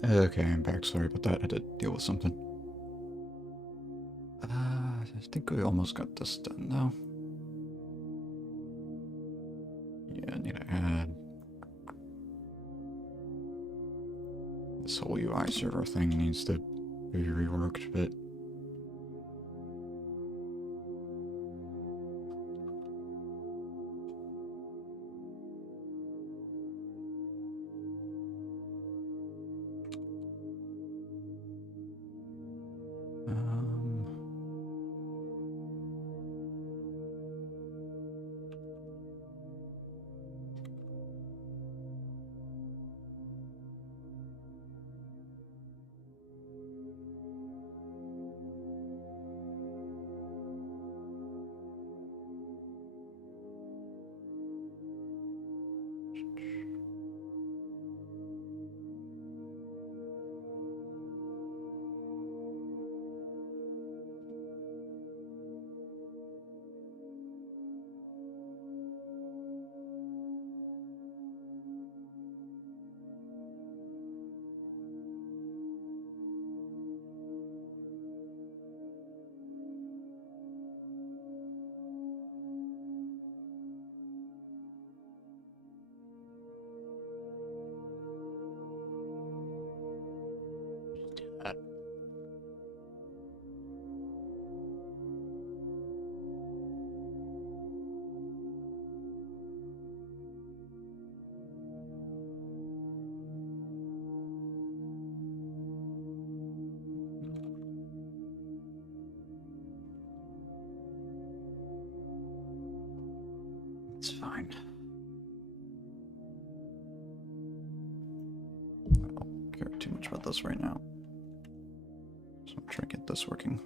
Okay, I'm back. Sorry about that. I had to deal with something. I think we almost got this done, though. Yeah, I need to add... This whole UI server thing needs to be reworked a bit. It's fine. I don't care too much about this right now. So I'm trying to get this working.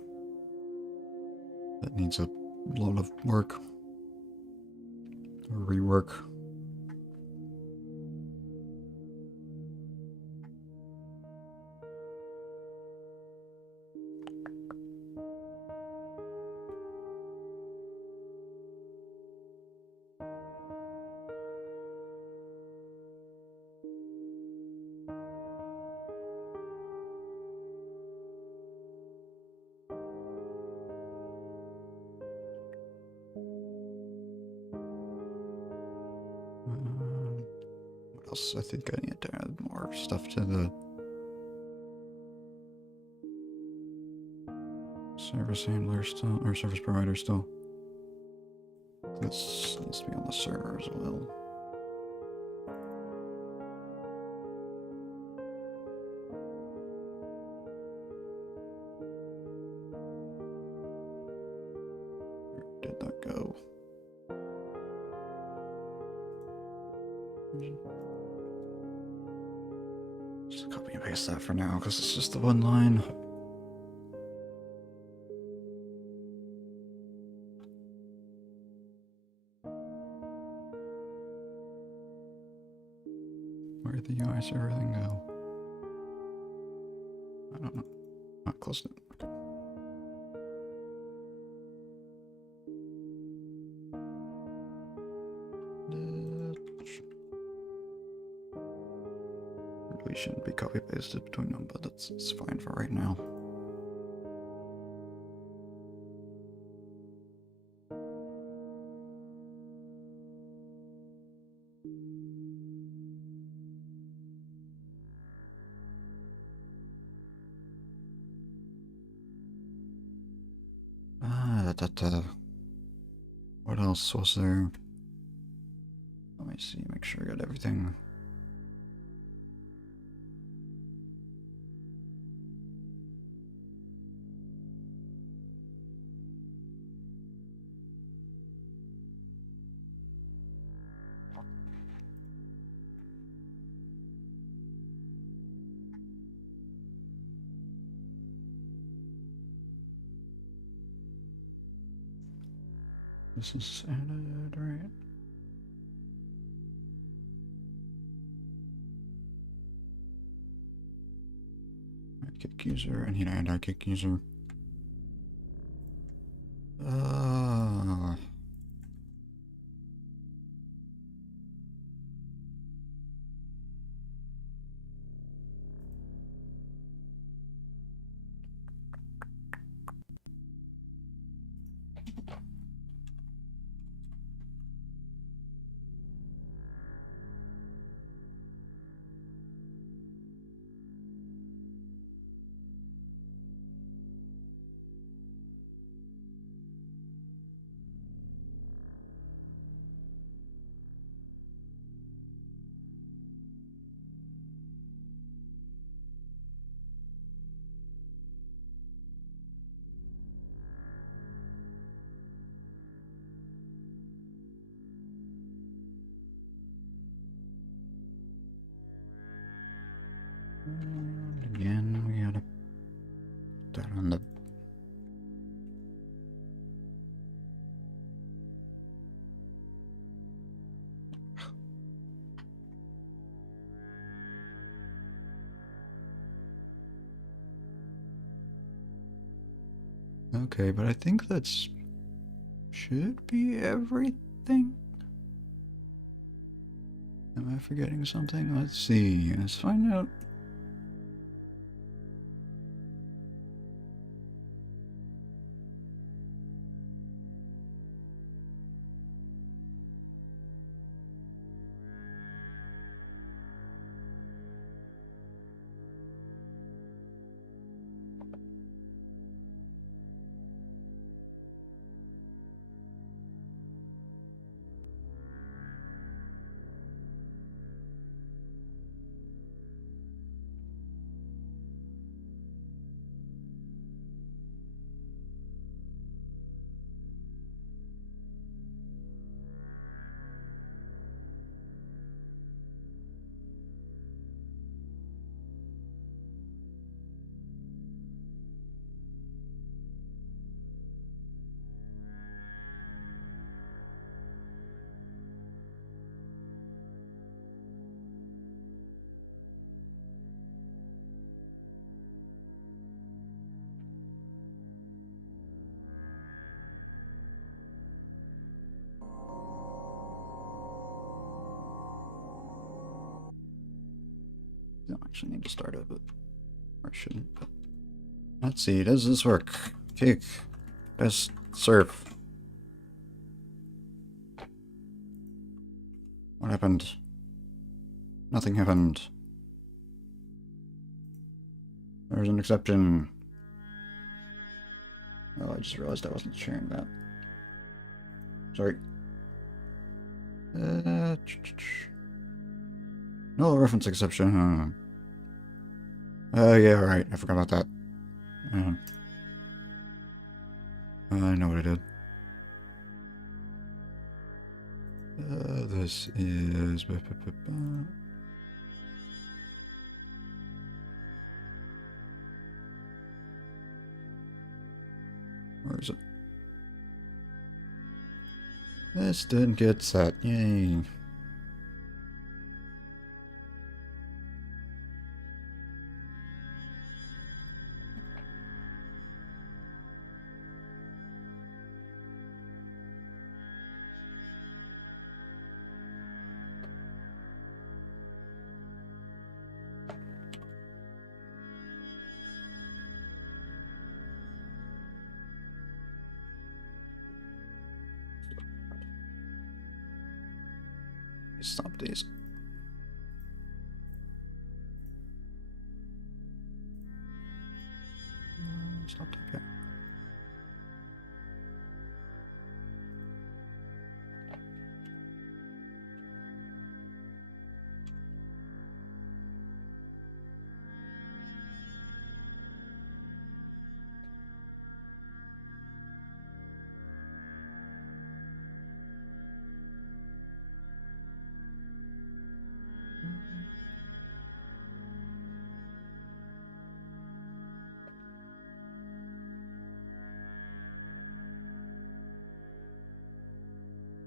That needs a lot of work. Or rework. What else? I think I need to add more stuff to the service handler still, or service provider still. This needs to be on the server as well. Where did that go? Just copy and paste that for now, because it's just the one line. Where did the UI server thing go? No. Not close enough. Really shouldn't be copy pasted between them, but it's fine for right now. What else was there? Let me see, make sure I got everything. This is added, right? Kick user, I need an anti-kick user. And again, we gotta put that on the... Okay, but I think that's... should be everything? Am I forgetting something? Let's see. Let's find out. I don't actually need to start it, but... or I shouldn't, but... Let's see, does this work? Kick. Best surf. What happened? Nothing happened. There's an exception. Oh, I just realized I wasn't sharing that. Sorry. No reference exception. Yeah, alright. I forgot about that. I know what I did. This is... Where is it? This didn't get set. Yay. Stop these. Stop typing.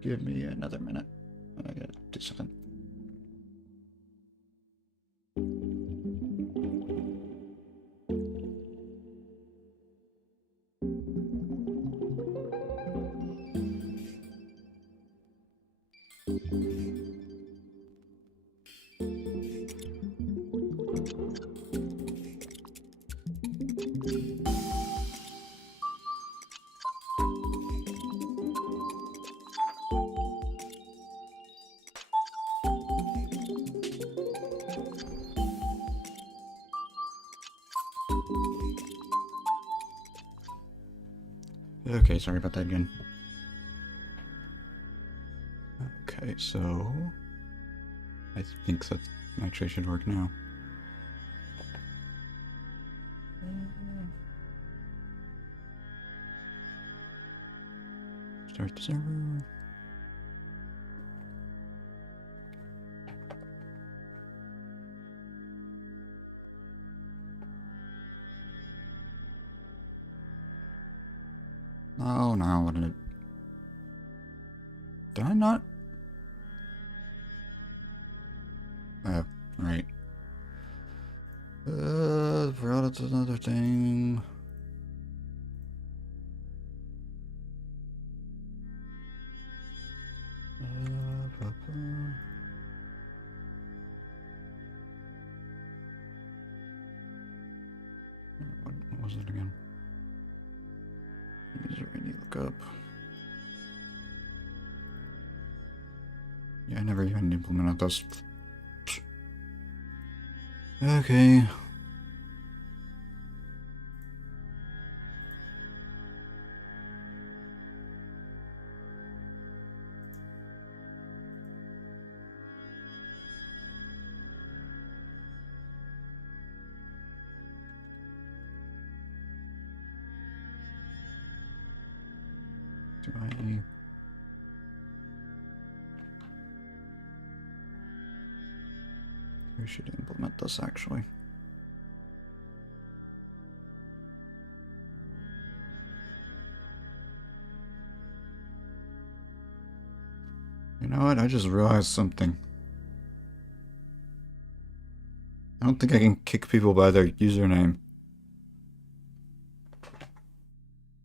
Give me another minute. I gotta do something. Okay, sorry about that again. Okay, so I think that actually should work now. Start the server. Oh no, what did it... Did I not? Oh, right. Forgot it's another thing. What was it again? User ID lookup. Yeah, I never even implemented those. Okay. Do I... We should implement this actually. You know what? I just realized something. I don't think I can kick people by their username.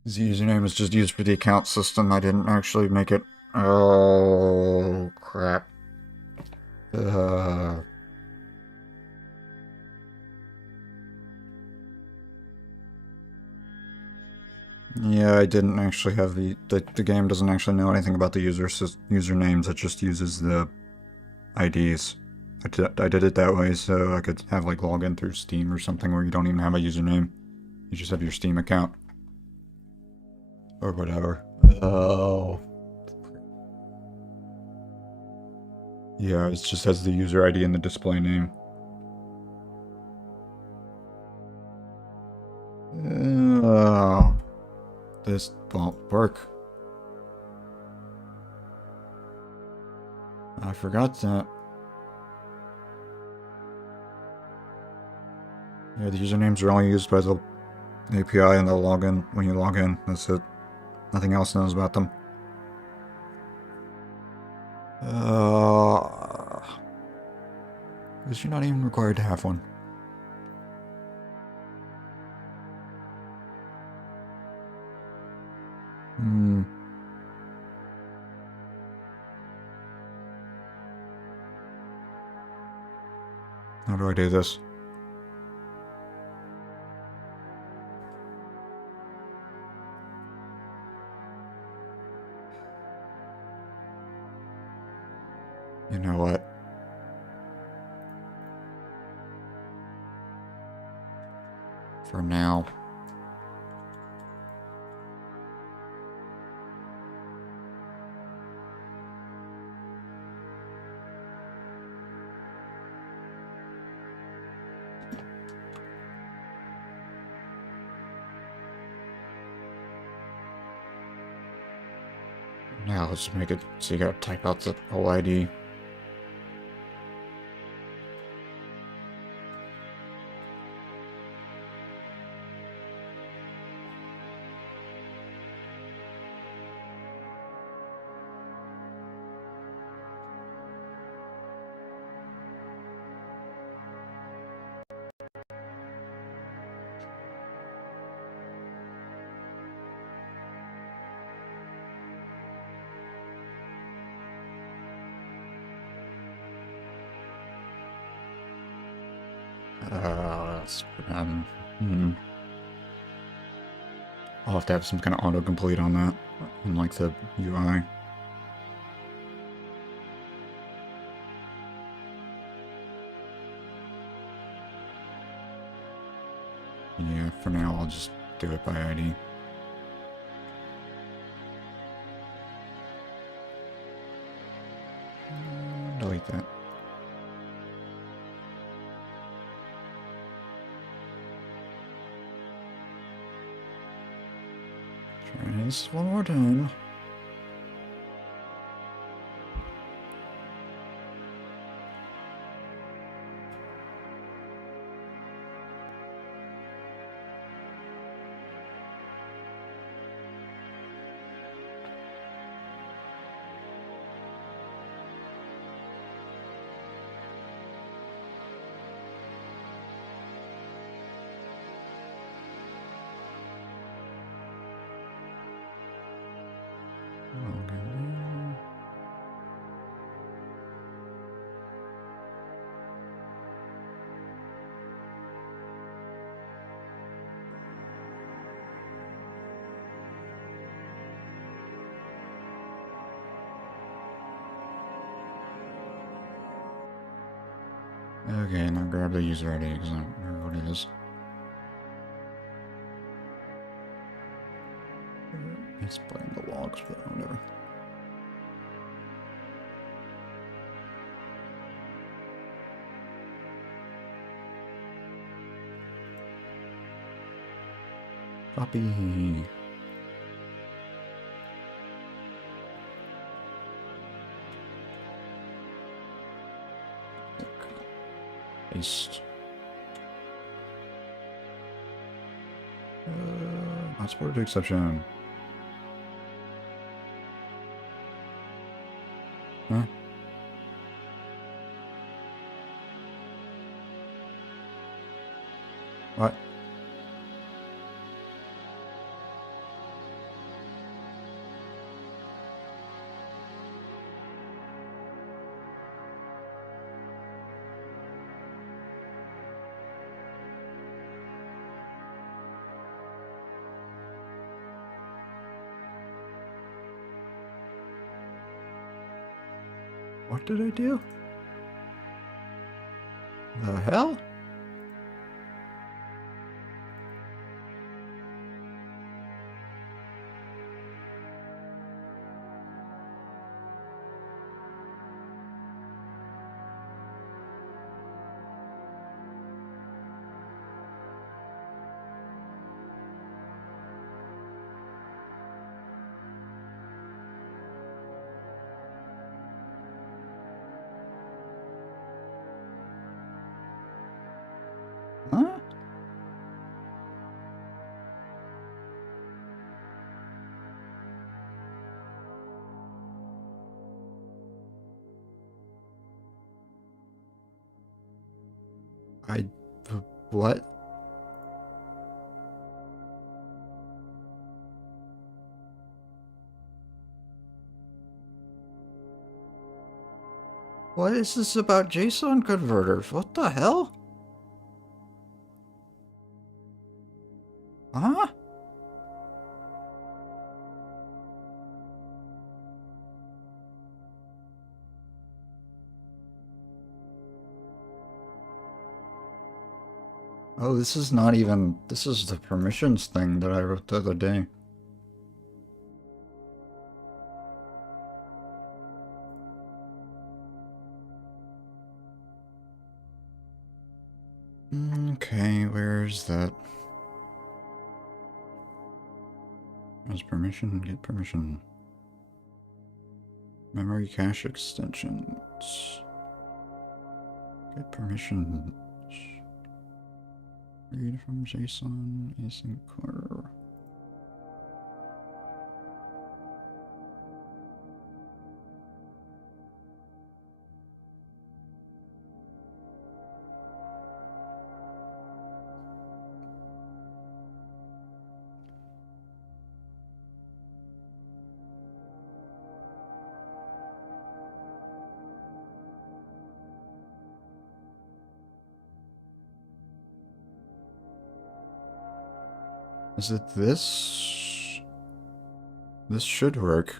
The username is just used for the account system. I didn't actually make it. Oh, crap. Yeah, I didn't actually have the game doesn't actually know anything about the usernames. It just uses the IDs. I did it that way so I could have like login through Steam or something where you don't even have a username. You just have your Steam account. Or whatever. Oh. Yeah, it just has the user ID and the display name. Oh. This won't work. I forgot that. Yeah, the usernames are only used by the API and the login when you log in. That's it. Nothing else knows about them. Because you're not even required to have one. How do I do this? You You know what? For now. Now let's make it so you gotta type out the whole ID. I'll have to have some kind of autocomplete on that, on like the UI. Yeah, for now I'll just do it by ID. Delete that. Try this one more time. Okay, now grab the user ID because I don't remember what it is. It's playing the logs, but whatever. Copy. Paste. Not supported to exception. Huh? What? What did I do? The hell? Huh? What? What is this about JSON converters? What the hell? Huh? Oh, this is not even... This is the permissions thing that I wrote the other day. Okay, where's that? Where's permission? Get permission. Memory cache extensions. Get permission. Read from JSON, async core. Is it this? This should work.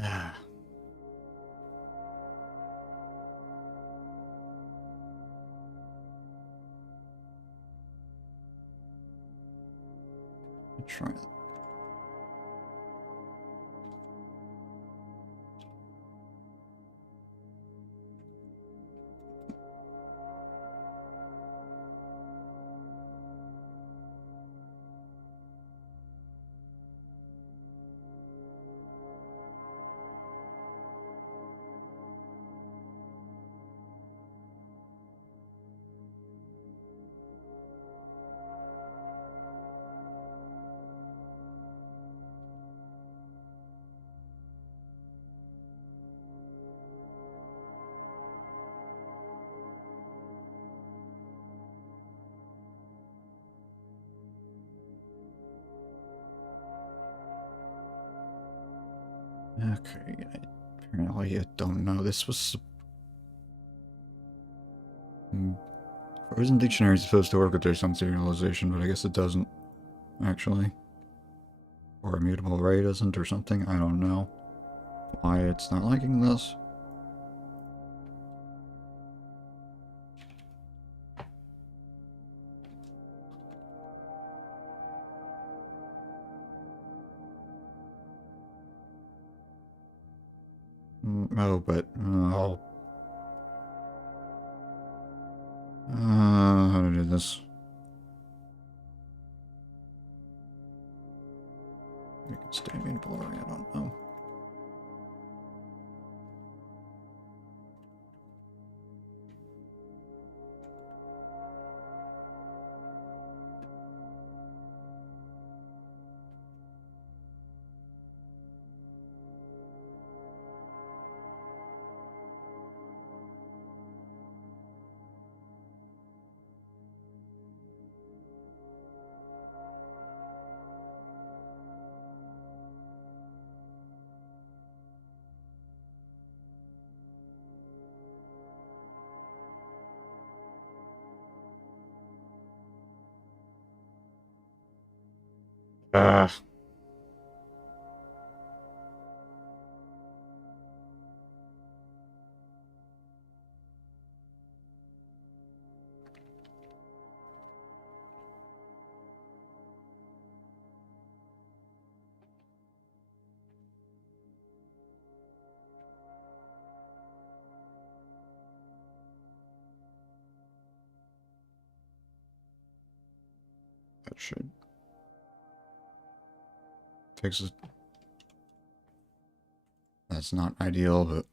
Ah. Try it. Okay, apparently I don't know. This was... Frozen Dictionary is supposed to work with their some serialization, but I guess it doesn't, actually. Or Immutable Array doesn't or something, I don't know why it's not liking this. Oh, but... oh. How to do this? We can stay immutable array, I don't know. That should... fixes... That's not ideal, but...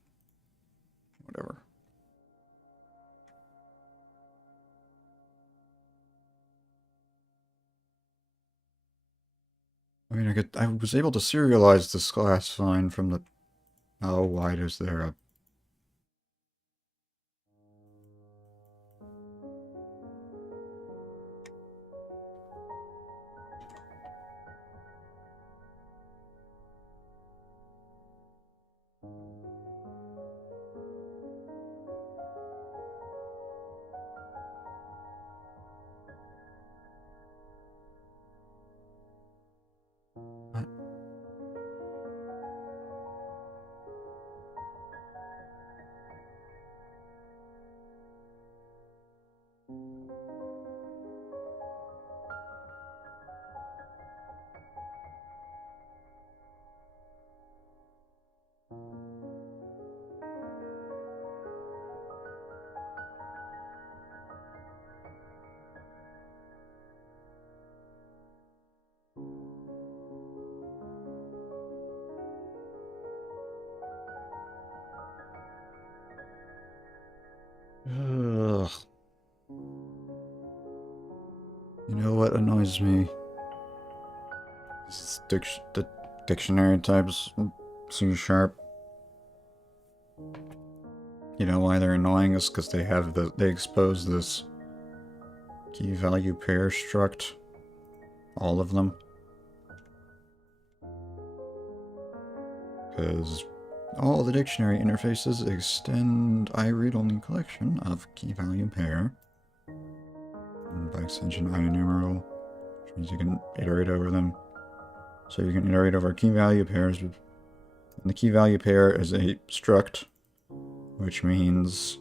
whatever. I mean, I was able to serialize this class fine from the... Oh, why is there a... What? Ugh. You know what annoys me? This is the dictionary types C#. You know why they're annoying is because they expose this key value pair struct. All of them. Because all the dictionary interfaces extend iRead-only collection of key value pair. And by extension, IEnumeral, which means you can iterate over them. So you can iterate over key value pairs. And the key value pair is a struct, which means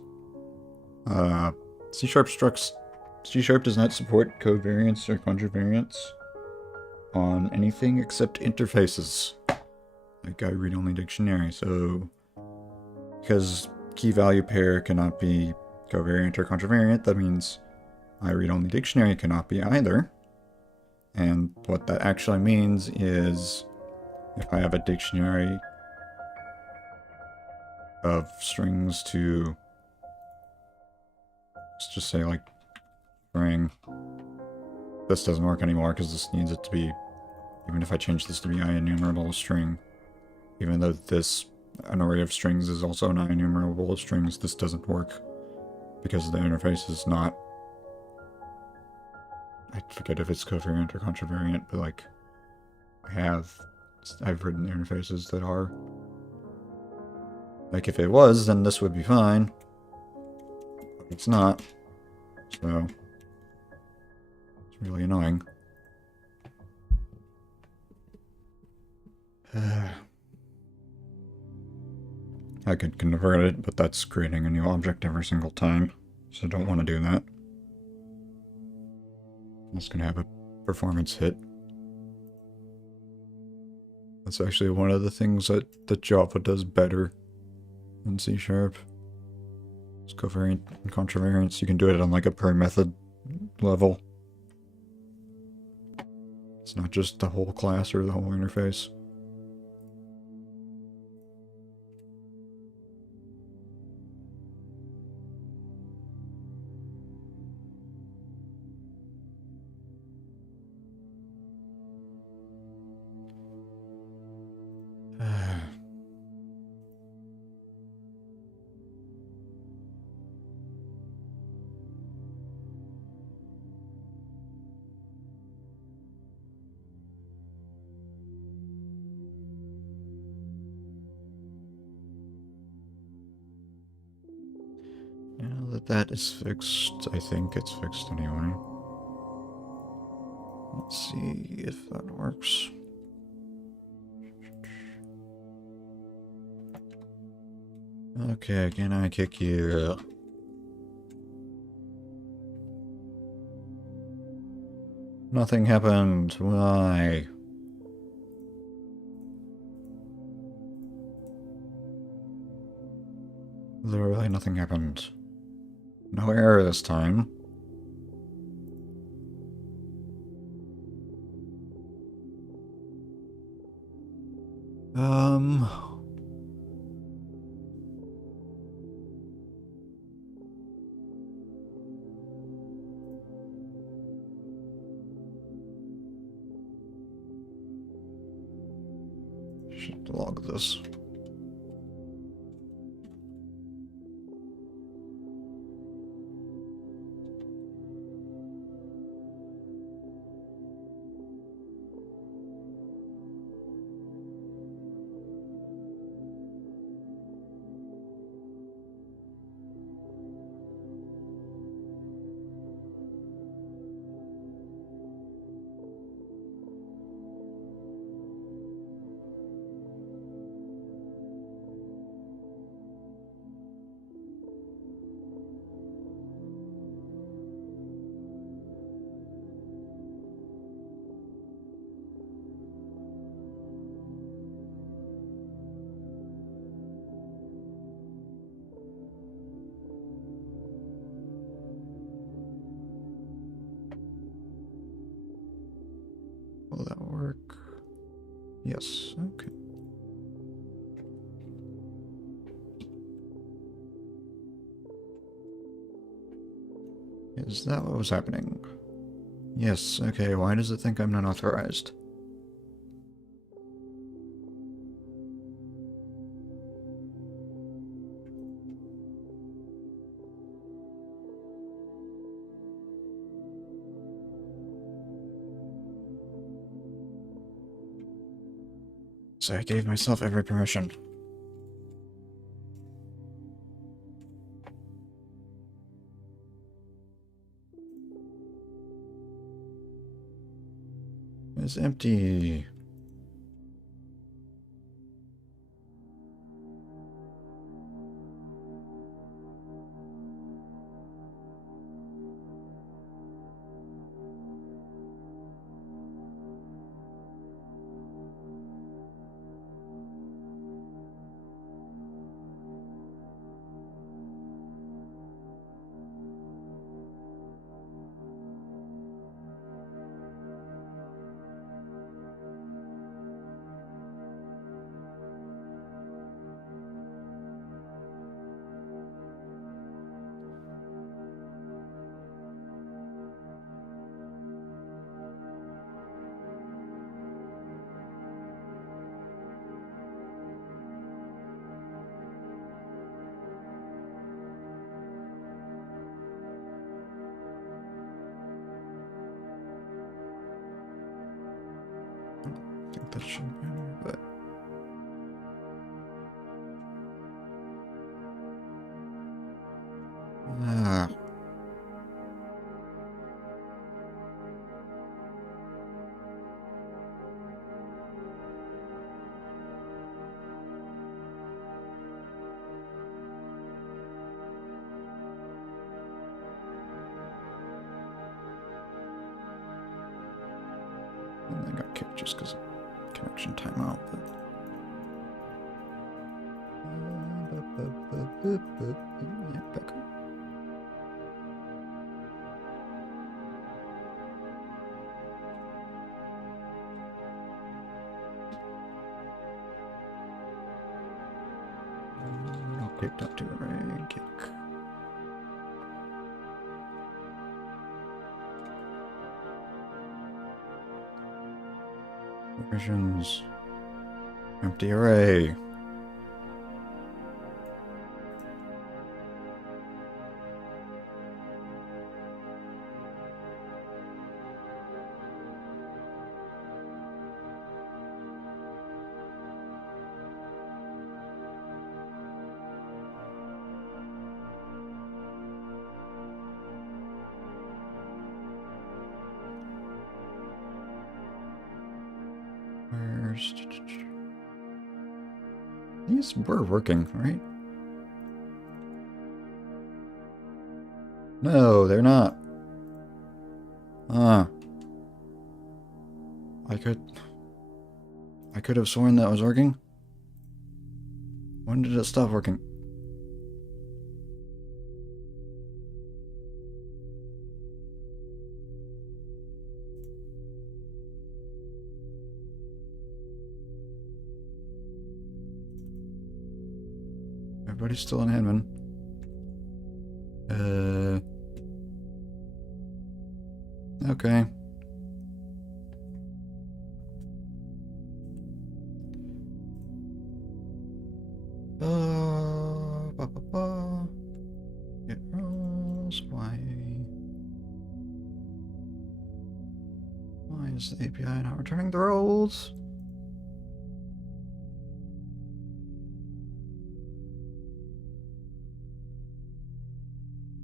C# structs. C# does not support covariance or contravariance on anything except interfaces, like iRead-only dictionary. So because key value pair cannot be covariant or contravariant, that means iRead-only dictionary cannot be either. And what that actually means is if I have a dictionary of strings to, let's just say like string, this doesn't work anymore because this needs it to be, even if I change this to be IEnumerable string, even though an array of strings is also an IEnumerable strings, this doesn't work because the interface is not, I forget if it's covariant or contravariant, but like, I've written interfaces that are, like if it was, then this would be fine, but it's not, so it's really annoying. I could convert it, but that's creating a new object every single time, so I don't want to do that. It's going to have a performance hit. That's actually one of the things that Java does better than C#. It's covariant and contravariance. You can do it on like a per method level. It's not just the whole class or the whole interface. Now that that is fixed, I think it's fixed anyway. Let's see if that works. Okay, can I kick you? Nothing happened. Why? Literally nothing happened. No error this time. Should log this. Will that work? Yes, okay. Is that what was happening? Yes, okay, why does it think I'm not authorized? So I gave myself every permission. It's empty. I think that should matter, but... Ah. And I got kicked just because of connection timeout, but... Yeah, back up. Not kicked up to the right kick. Provisions. Empty array. These were working, right? No, they're not. I could have sworn that was working. When did it stop working? Everybody's still in admin. Okay. Get rules. Why is the API not returning the roles?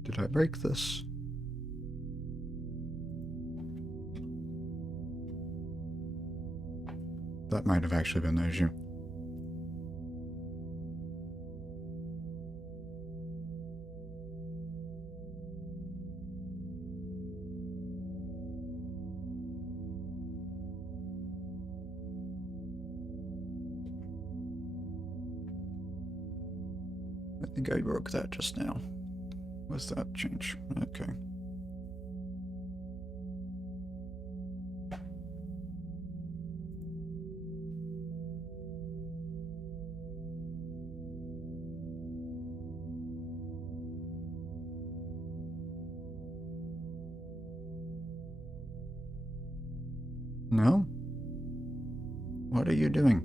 Did I break this? That might have actually been the issue. I think I broke that just now. What's that change? Okay. No? What are you doing?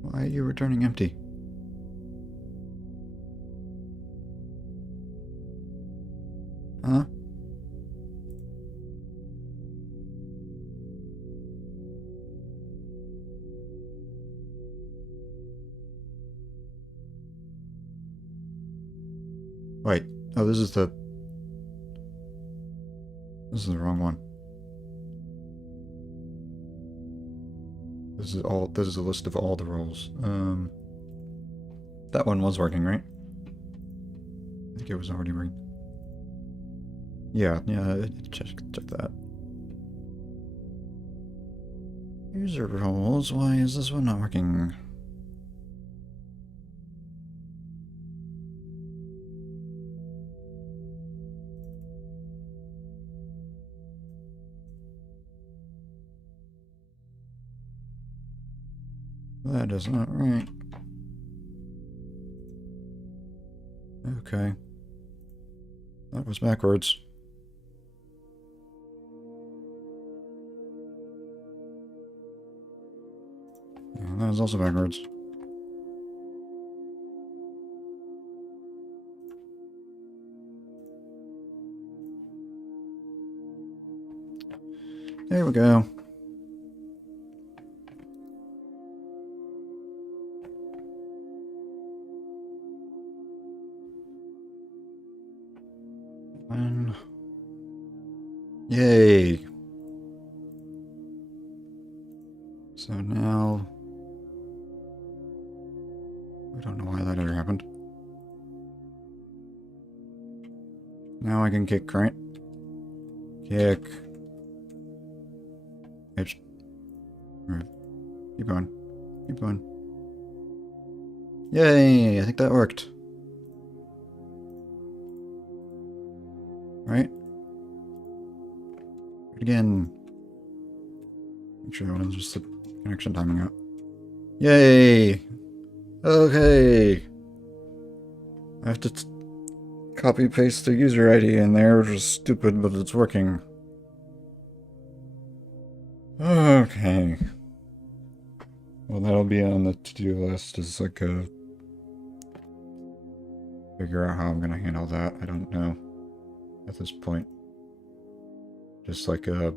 Why are you returning empty? Huh? Wait. Oh, this is the wrong one. This is a list of all the roles. That one was working, right? I think it was already working. Yeah, check that. User roles, why is this one not working? That is not right. Okay. That was backwards. Yeah, that was also backwards. There we go. Yay! So now... I don't know why that ever happened. Now I can kick, right? Kick. Itch. Alright. Keep going. Keep going. Yay! I think that worked. Right? Again. Make sure everyone's just the connection timing out. Yay! Okay! I have to copy paste the user ID in there, which is stupid, but it's working. Okay. Well, that'll be on the to-do list as like a... figure out how I'm gonna handle that. I don't know at this point. Just like a...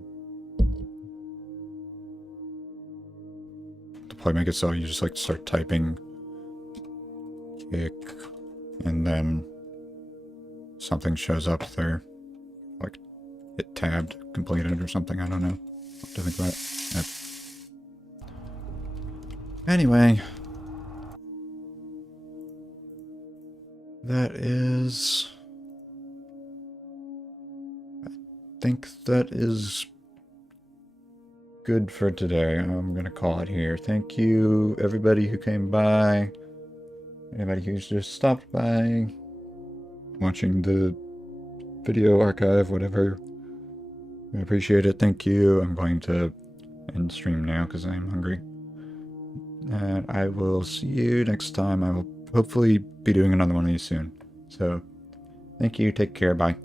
to probably make it so you just like start typing kick and then something shows up there. Like hit tab to complete it or something. I don't know. What to think about it. Yep. Anyway. That is... I think that is good for today. I'm gonna call it here. Thank you, everybody who came by. Anybody who's just stopped by. Watching the video archive, whatever. I appreciate it. Thank you. I'm going to end stream now because I am hungry. And I will see you next time. I will hopefully be doing another one of these soon. So, thank you. Take care. Bye.